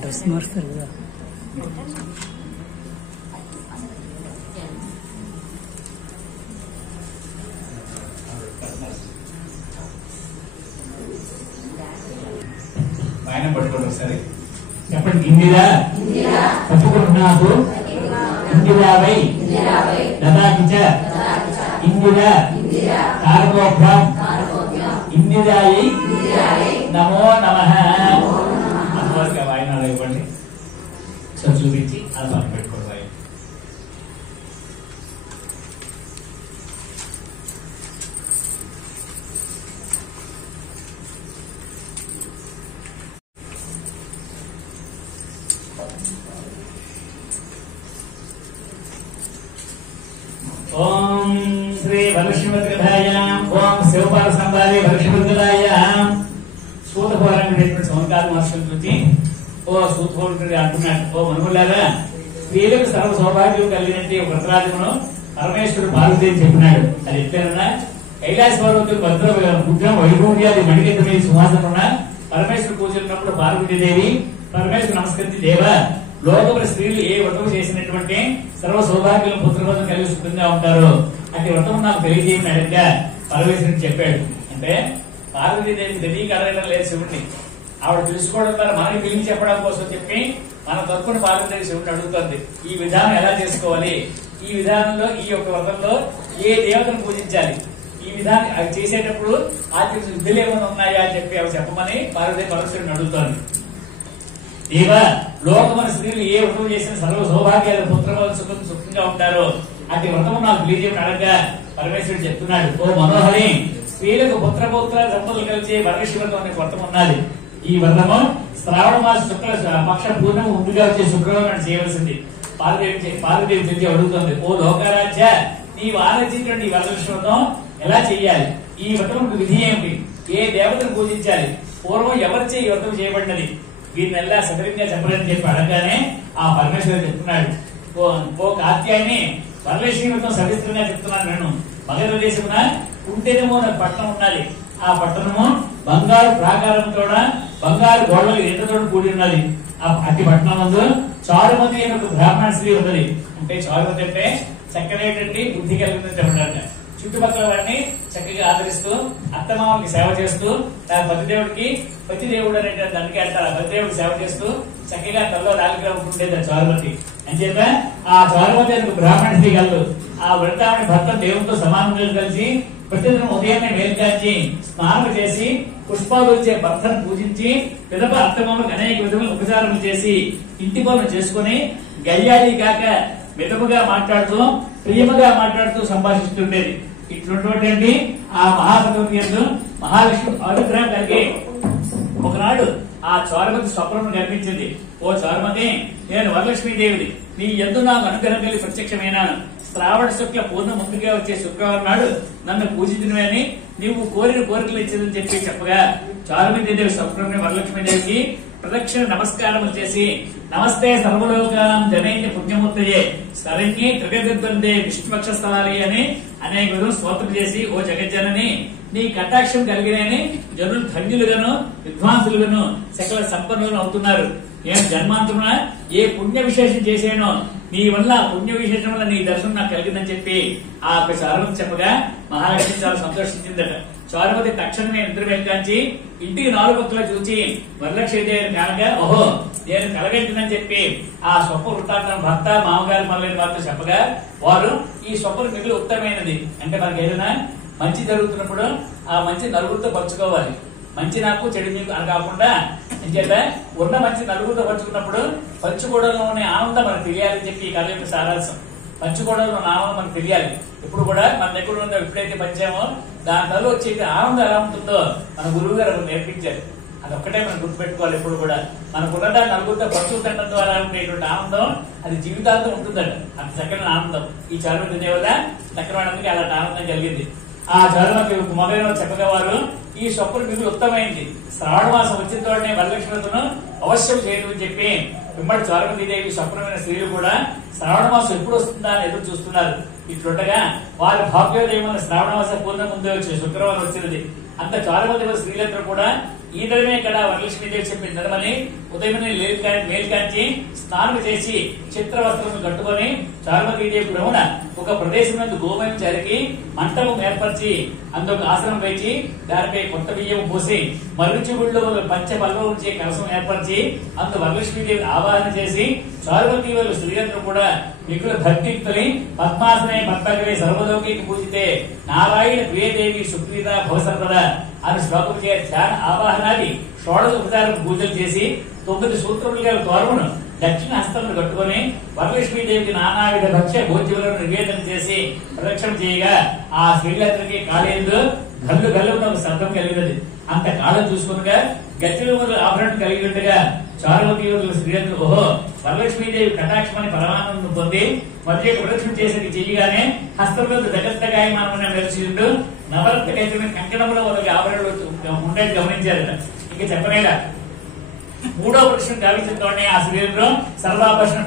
డ్రెస్ మార్చారు కదా. వాయిన పట్టుకోండి ఒకసారి. చెప్పండి. ఇందిరా పట్టుకుంటున్నాకు ఇందిరావై దదాకిచ ఇందిరా కార్గోభ్యాం ఇందిరాయై నమో నమః. అమ్మవారికి వాయినాలు ఇవ్వండి. సో చూపించి అది మనం పెట్టుకోండి. ఓం శ్రీ వరలక్ష్మీపతికథాయ ఓం శివపాల సంబారి వరలక్ష్మీపతికథాయ. సూతహోరాన్ని సౌనకాల మహర్షులు చూసి ఓ సూతహోరుడు అంటున్నాడు, ఓ మనుగులారా, స్త్రీలకు సర్వ సౌభాగ్యం కలిగినట్టు వ్రతరాజమును పరమేశ్వరుడు పార్వతీదేవి చెప్పినాడు. అది ఎట్లన్నా కైలాస పర్వతులు భద్ర బుద్ధం వైభూర్యాది మణిగంట మీద సింహాసనం ఉన్న పరమేశ్వరుడు పూజలున్నప్పుడు పార్వతీదేవి పరమేశ్వరు నమస్కరించి, దేవా, లోకముల స్త్రీలు ఏ వ్రతం చేసినటువంటి సర్వ సౌభాగ్యం పుత్రబంధం కలిగి సుఖంగా ఉంటారు, అటు వ్రతం నాకు తెలియజేయమని అడగ్గా పరమేశ్వరుడు చెప్పాడు. అంటే పార్వతీదేవికి తెలియక అడగడం లేదు శివుడిని. ఆవిడ తెలుసుకోవడం ద్వారా మనకి పిలిచి చెప్పడం కోసం చెప్పి మన తరపున పార్వతీదేవి శివుడిని అడుగుతుంది, ఈ విధానం ఎలా చేసుకోవాలి, ఈ విధానంలో ఈ యొక్క వ్రతంలో ఏ దేవతను పూజించాలి, ఈ విధానం అవి చేసేటప్పుడు ఆర్థిక విధులు ఏమైనా ఉన్నాయా అని చెప్పి అవి చెప్పమని పార్వతీ పరమేశ్వరుడిని అడుగుతోంది. దేవా, లోకమైన స్త్రీలు ఏ వ్రతం చేసిన సర్వ సౌభాగ్యాలు పుత్రవంశం సుఖంగా ఉంటారో అటు వ్రతం నాకు తెలియజేయమని అడగగా పరమేశ్వరుడు చెప్తున్నాడు, ఓ మనోహరి, స్త్రీలకు పుత్ర దంపతులు కలిసి వరలక్ష్మి వ్రతం అనే వ్రతం ఉన్నది. ఈ వ్రతము శ్రావణ మాస శుక్ల పక్ష పూర్ణం ముందుగా వచ్చే శుక్రవారం చేయవలసింది. పార్వదేవి తెలిసి అడుగుతుంది, ఓ లోకరాజ్య, నీవు ఆలోచించినటువంటి ఈ వరలక్ష్మి వ్రతం ఎలా చెయ్యాలి, ఈ వ్రతం విధి ఏమిటి, ఏ దేవతను పూజించాలి, పూర్వం ఎవరిచే ఈ వ్రతం చేయబడినది, వీరినెల్లా సదరంగా చెప్పలేదని చెప్పి అడగానే ఆ పరమేశ్వరుడు చెప్తున్నాడు, ఓ కాత్యాయని, వరలక్ష్మి వ్రతం సవిస్తరంగా చెప్తున్నాను. నేను మగధ దేశమున కుంటెనమో అనే పట్టణం ఉన్నది. ఆ పట్టణము బంగారు ప్రాకారంతో బంగారు గోడలు ఎంతతో కూడి ఉన్నది. అట్టి పట్టణం ముందు చారుమతి అనే ఒక బ్రాహ్మణ స్త్రీ ఉన్నది. అంటే చారుమతి అంటే చక్కనేటువంటి బుద్ధి కలిగినటువంటి చుట్టుపక్కల వాడిని చక్కగా ఆదరిస్తూ అత్తమామకి సేవ చేస్తూ పతిదేవుడికి పతిదేవుడు అనే దానికి అంటారు. పతిదేవుడికి సేవ చేస్తూ చక్కగా తల్లో రాలిగా ఉంటుండేది ఆ చారుమతి అని చెప్పా. ఆ చారుమతి అనే బ్రాహ్మణ స్త్రీ కలదు. ఆ వృతామని భర్త దేవుడితో సమానంగా కలిసి ప్రతిదినం ఉదయాన్నే మేల్కాంచి స్నానం చేసి పుష్పాలు వచ్చే భర్తను పూజించి పిదప అత్తమామకు అనేక విధముల ఉపచారములు చేసి ఇంటి పనులు చేసుకుని గయ్యాలి కాక మితముగా మాట్లాడుతూ ప్రియముగా మాట్లాడుతూ సంభాషిస్తుండేది. ఇట్లున్నటువంటి ఆ మహాసముద్రం యందు మహాలక్ష్మి అనుగ్రహం కలిగి ఒకనాడు ఆ చారుమతి స్వప్నం కనిపించింది. ఓ చారుమతి, నేను వరలక్ష్మీదేవిని, నీ యందు నాకు అనుగ్రహం కలిగి ప్రత్యక్షమైనాను. శ్రావణ శుక్ల పూర్ణ ముందుగా వచ్చే శుక్రవారం నాడు నన్ను పూజించినవని నీవు కోరిన కోరికలు ఇచ్చిందని చెప్పి చెప్పగా చారుమతీదేవి స్వప్నం వరలక్ష్మీదేవికి ప్రదక్షిణ నమస్కారములు చేసి, నమస్తే సర్వలోకానం జనైన్య పుణ్యమూర్తయే శరణ్యే త్రిగర్భందే విష్ణుపక్ష స్థలాలి అని అనేక విధులు స్తోత్రం చేసి, ఓ జగజ్జనని, నీ కటాక్షం కలిగినని జనులు ధన్యులుగాను విద్వాంసులుగాను సకల సంపన్నులను అవుతున్నారు. నేను జన్మాంతమున ఏ పుణ్య విశేషం చేశానో నీ వల్ల పుణ్య విశేషం వల్ల నీ దర్శనం నాకు కలిగిందని చెప్పి ఆ చారుమతి చెప్పగా మహాలక్ష్మి చాలా సంతోషించిందట. చారుమతి తక్షణమే నిద్ర వెళ్తాంచి ఇంటికి నాలుగు పక్కల చూచి వరలక్ష్మీదేవిని కానగా, ఓహో, నేను కలగంటినని చెప్పి ఆ స్వప్న వృత్తాంతం భర్త మామగారు మొదలైన వారితో చెప్పగా వారు ఈ స్వప్నం మిగిలి ఉత్తమమైనది. అంటే మనకి ఏదైనా మంచి జరుగుతున్నప్పుడు ఆ మంచి నలుగురితో పంచుకోవాలి. మంచి నాకు చెడు నీకు అని కాకుండా ఇంకేత ఉన్న మంచి నలుగురితో పంచుకున్నప్పుడు పంచుకోవడంలో ఉన్న ఆనందం మనకు తెలియాలని చెప్పి ఈ కథ యొక్క సారాంశం. పంచుకోవడంలో ఉన్న ఆనందం మనకు తెలియాలి. ఇప్పుడు కూడా మన దగ్గర ఉందో ఎప్పుడైతే పంచామో దాంట్లో వచ్చే ఆనందం ఎలా ఉంటుందో మన గురువు గారు నేర్పించారు. అదొక్కటే మనం గుర్తుపెట్టుకోవాలి. ఎప్పుడు కూడా మనకున్న నలుగురితో పశువు తినడం ద్వారా ఉండేటువంటి ఆనందం అది జీవితాంతం ఉంటుందంట. అంత చక్కని ఆనందం ఈ చారుమతి తినే వల్ల చక్రవాడానికి అలాంటి ఆనందం కలిగింది. ఆ చారుమతి మొదలైన చెప్పగా వారు ఈ స్వప్న మిగులు ఉత్తమైంది. శ్రావణ మాసం వచ్చిన తోటనే వరలక్ష్మీను అవశ్యం చేయడం అని చెప్పి మిమ్మల్ని చారుమతీదేవి స్వప్నమైన స్త్రీలు కూడా శ్రావణ మాసం ఎప్పుడు వస్తుందా అని ఎదురు చూస్తున్నారు. ఇట్లుండగా వారి భాగ్యోదయం శ్రావణ మాసం పూర్ణ ముందే వచ్చి శుక్రవారం వచ్చినది. అంత చారుమతి స్త్రీలందరూ కూడా ఈ నెలమే ఇక్కడ వరలక్ష్మీదేవి చెప్పిన నెలమని ఉదయమని మేల్కాంచి స్నానం చేసి చిత్రవస్త్రం కట్టుకొని చారుమతీదేవి గృహమున ఒక ప్రదేశం నందు గోమయం జరిగి మంటపం ఏర్పరిచి అందుకు ఆసనం వేచి దానిపై కొత్త బియ్యం పోసి మరుచి గుళ్ళు పంచ పల్లవ ఉంచి కలసం ఏర్పరిచి అందు వరలక్ష్మీదేవి ఆవాహన చేసి చారుమతి వాళ్ళు స్త్రీలందరూ కూడా మిగులు భక్తిని పద్మాసనే పద్మగవే సర్వలోకి పూజితే నారాయణ ప్రియదేవి సుప్రీత భవసర్వద అని శ్లోకం చే ధ్యాన ఆవాహనాది షోడశ ఉపచారం పూజలు చేసి 9 సూత్రములుగా తోరమును దక్షిణ హస్తమును కట్టుకుని వరలక్ష్మీదేవికి నానావిధ భక్ష్య భోజ్యములను నివేదన చేసి ప్రదక్షిణ చేయగా ఆ స్త్రీలందరికీ కాళేందు గల్లు గల్లు ఒక శబ్దం కలిగినది. అంత కాలం చూసుకునగా గచ్చిల ఆభరణం కలిగినట్టుగా చారుమతి స్త్రీలందరూ ఓహో వరలక్ష్మీదేవి కటాక్షమని పరమానందం పొంది మధ్య ప్రదక్షిణ చేసి చేయగానే హస్తంలో జగత్తగాయమానమైన మెరిచిండు నవరత్న కైతమైన కంకణంలో వాళ్ళకి ఆభరణలు ఉండేది గమనించారట. ఇంకా చెప్పనేలా మూడో ప్రదక్షిణ గావించడంతోనే ఆ స్త్రీలలో సర్వాభరణం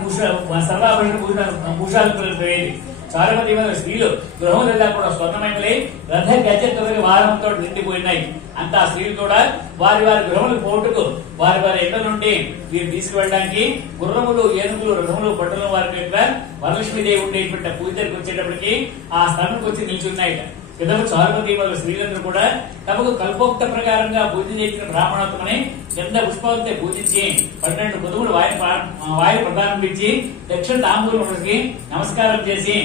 భూషాలు పోయేది. చారుమతి స్త్రీలు గృహములెల్లా కూడా స్వర్ణమయములై రథ గజ తొలగి వారంతో నిండిపోయినాయి. అంతా స్త్రీలు కూడా వారి వారి గృహములకు పోటుకు వారి వారి ఇళ్ల నుండి వీరు తీసుకువెళ్ళడానికి గుర్రములు ఏనుగులు రథములు పట్టులు వారి యొక్క వరలక్ష్మీదేవి ఉండేటువంటి పూజ దగ్గరికి వచ్చేటప్పటికి ఆ స్థానంకి వచ్చి నిలిచున్నాయి. విధము చారుమతి మరియు స్త్రీలందరూ కూడా తమకు కల్పోక్త ప్రకారంగా పూజ చేసిన బ్రాహ్మణోత్తమని గంధ పుష్పాలతో పూజించి 12 పొదుగులు వాయు ప్రదానించి దక్షిణ తాంబూలకి నమస్కారం చేసి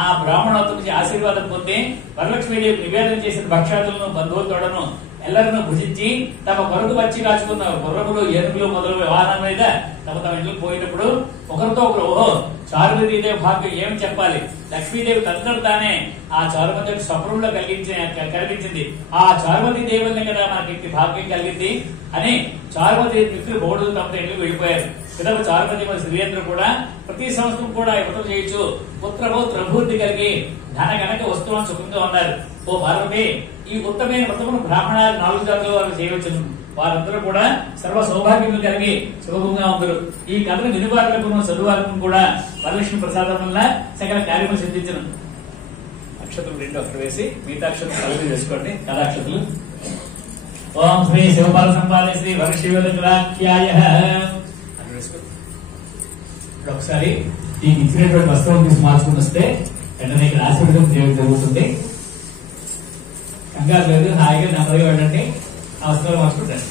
ఆ బ్రాహ్మణోత్తమకి ఆశీర్వాదం పొంది వరలక్ష్మీదేవి నివేదన చేసిన భక్షాదులను బంధువులతోడను ఎల్లరూ భుజించి తమ కొరకు వచ్చి కాచుకున్నారు. గుర్రములు ఏనుగులు మొదలు వాహనం మీద తమ ఇంట్లోకి పోయినప్పుడు ఒకరితో ఒకరు ఓహో చారుమతీదేవి భాగ్యం ఏమి చెప్పాలి. లక్ష్మీదేవి తనంతట తానే ఆ చారుమతి స్వప్నంలో కలిగించింది. ఆ చారుమతి దేవుల్ని కదా మనకి భాగ్యం కలిగింది అని చారుమతి మిత్రులు బోర్డు తమ ఇంటికి వెళ్ళిపోయారు. పిదవ చారుమతి మన స్త్రీలందరూ కూడా ప్రతి సంవత్సరం కూడా వ్రతం చేయొచ్చు పుత్రభూతి కలిగి ధన గనక వస్తువులను సుఖంగా ఉన్నారు. ఓ పార్వతి ఈ ఉత్తమైన వ్రతమును బ్రాహ్మణాలు 4 జాతుల వారు చేయవచ్చును. వారందరూ కూడా సర్వ సౌభాగ్యములు కలిగి సులభంగా ఉంటారు. ఈ కథను వినివారులకు చదువులకు కూడా వరలక్ష్మి ప్రసాదం వల్ల సకల కార్యములు సిద్ధించను. అక్షతలు 2 అక్కడ వేసి మిగతా అక్షతలు కలిపి వేసుకోండి. కళాక్షతలు ఓం శ్రీ శివపాల సంపాద శ్రీ వరశివలాఖ్యాయ. ఒకసారి ఈ ఇచ్చినటువంటి వస్త్రం తీసి మార్చుకుని వస్తే వెంటనే ఇక్కడ ఆశీర్వదం జరుగుతుంది. కంగారు లేదు, హాయిగా నెమ్మదిగా వెళ్ళండి. ఆ వస్త్రాలు మార్చుకుంటారు.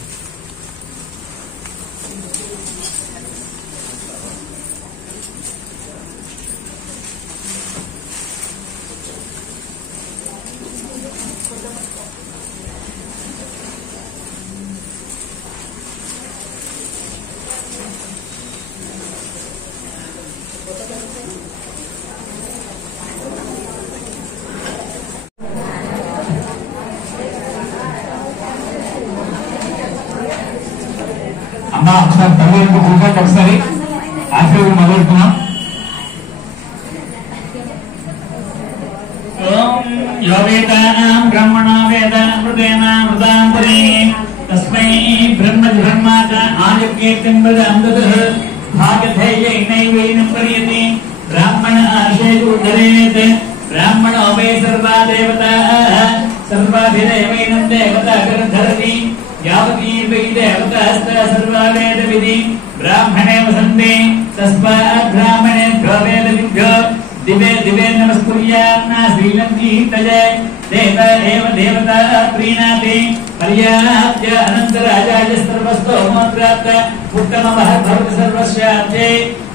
అమ్మా ఒకసారి తల్లి కూర్చోండి. ఒకసారి ఆశీర్వాదం మొదలెడుతున్నాం. यो वेदानां ब्रह्मणो वेदामृतेनामृतान्तरे तस्मै ब्रह्मज्ब्रह्माच आयुर्कीर्तिं वदामृतः भागधेयैनैवैनं पर्यते ब्राह्मण आशेषु उद्धरेत् ब्राह्मणो वै सर्वा देवताः सर्वाभिदेवैनं देवता धरति यावती वै देवतास्त सर्वा वेदविधि ब्राह्मणे वसन्ते तस्मात् ब्राह्मणेभ्यो वेदविभ्यो दिवे दिवे नमस्कुर्यान्ना श्रीलंकी तजे देव एव देवता प्रीणाति पर्याप्य अनन्तराजाय सर्वस्तो मोत्रात् उत्तमः भवति सर्वस्यार्थे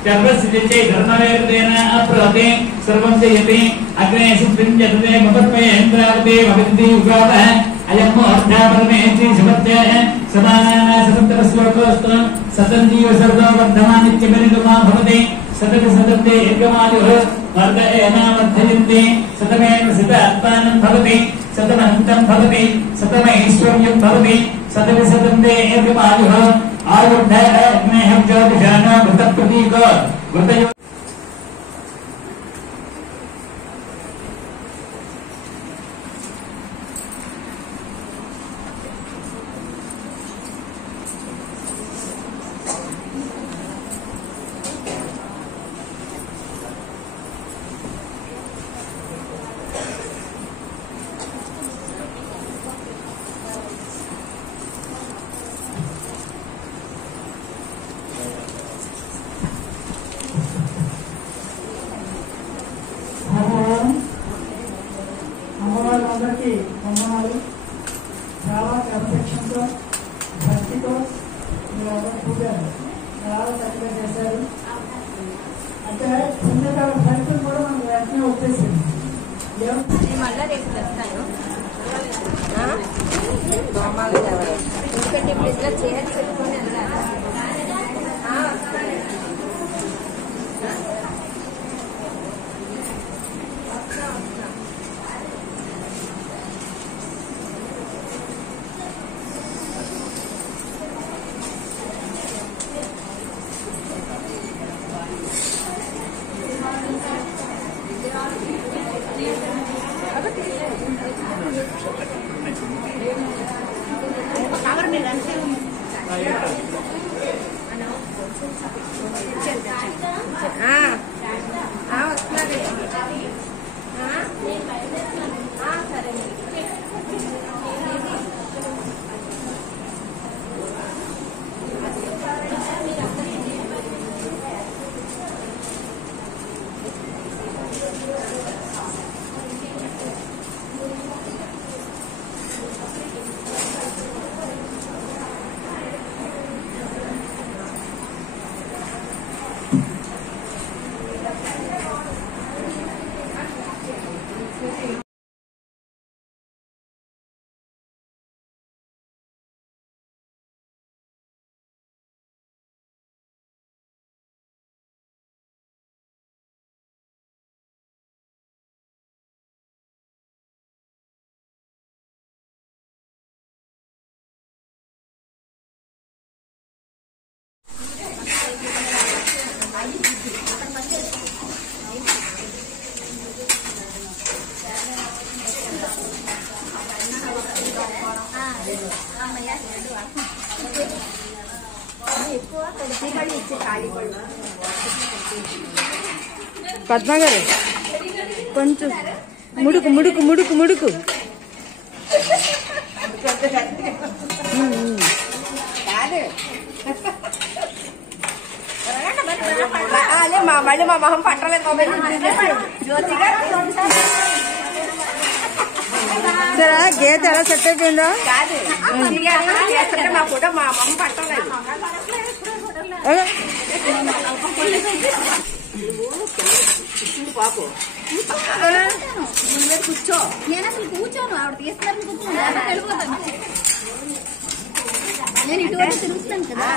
सर्वस्य धर्मवेदेन अप्रोति सर्वं जयति अग्ने सुप्रिञ्जते मपत्पयेन्द्रावते भवन्ति युगावः अयं मोर्धा परमेश्वरी सुभद्रे समानाना सततश्लोकोऽस्तु सतञ्जीव सर्वो वर्धमानित्यपरिगमा भवति सतत सतते एकमायुः वर्ध एनावर्धयन्ति सतमेव सित आत्मानं भवति सतमन्तं भवति सतमैश्वर्यं भवति सतविशतं देहिमायुः आयुर्ध अग्नेः ज्योतिषाण वृतप्रतीक वृतयो అమ్మవారికి వందనాలు. చాలా క్రమశిక్షణతో భక్తితో మీరు పూజ చాలా చక్కగా చేశారు. అంటే పుణ్యకాల ఫలితం కూడా మనకు వెంటనే వచ్చేసింది. మళ్ళా రేపు తెస్తాను. ఎందుకంటే ఇప్పుడు ఇట్లా చైర్ పెట్టుకొని వెళ్ళాలి. పద్మ గారు కొంచెం ముడుకు ముడుకు ముడుకు ముడుకు మళ్ళీ మా మొహం పట్టలేదు సరే గీత ఎలా సెట్ అయిపోయిందో మా ఫోటో మా మొహం పట్టలేదు. పాపు కూర్చో. నేను అసలు కూర్చోను. ఆవిడ తీస్తున్నారని కూర్చున్నాను. వెళ్ళిపోతాను. నేను ఇటువంటి తిరుగుతాను కదా.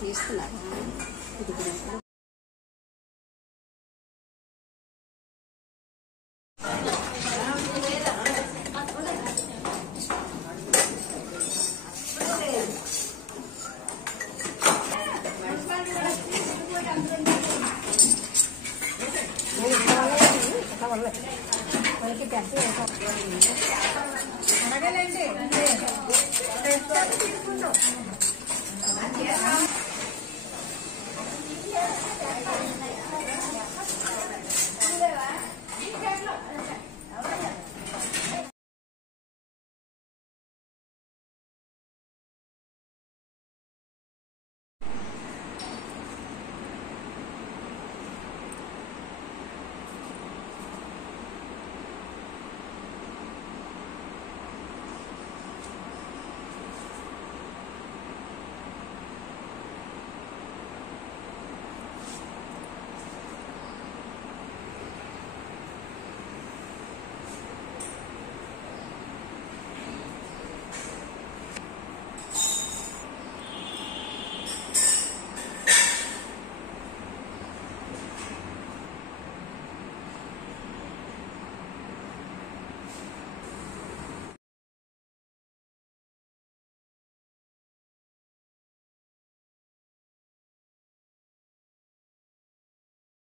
తీస్తున్నారు. మనకి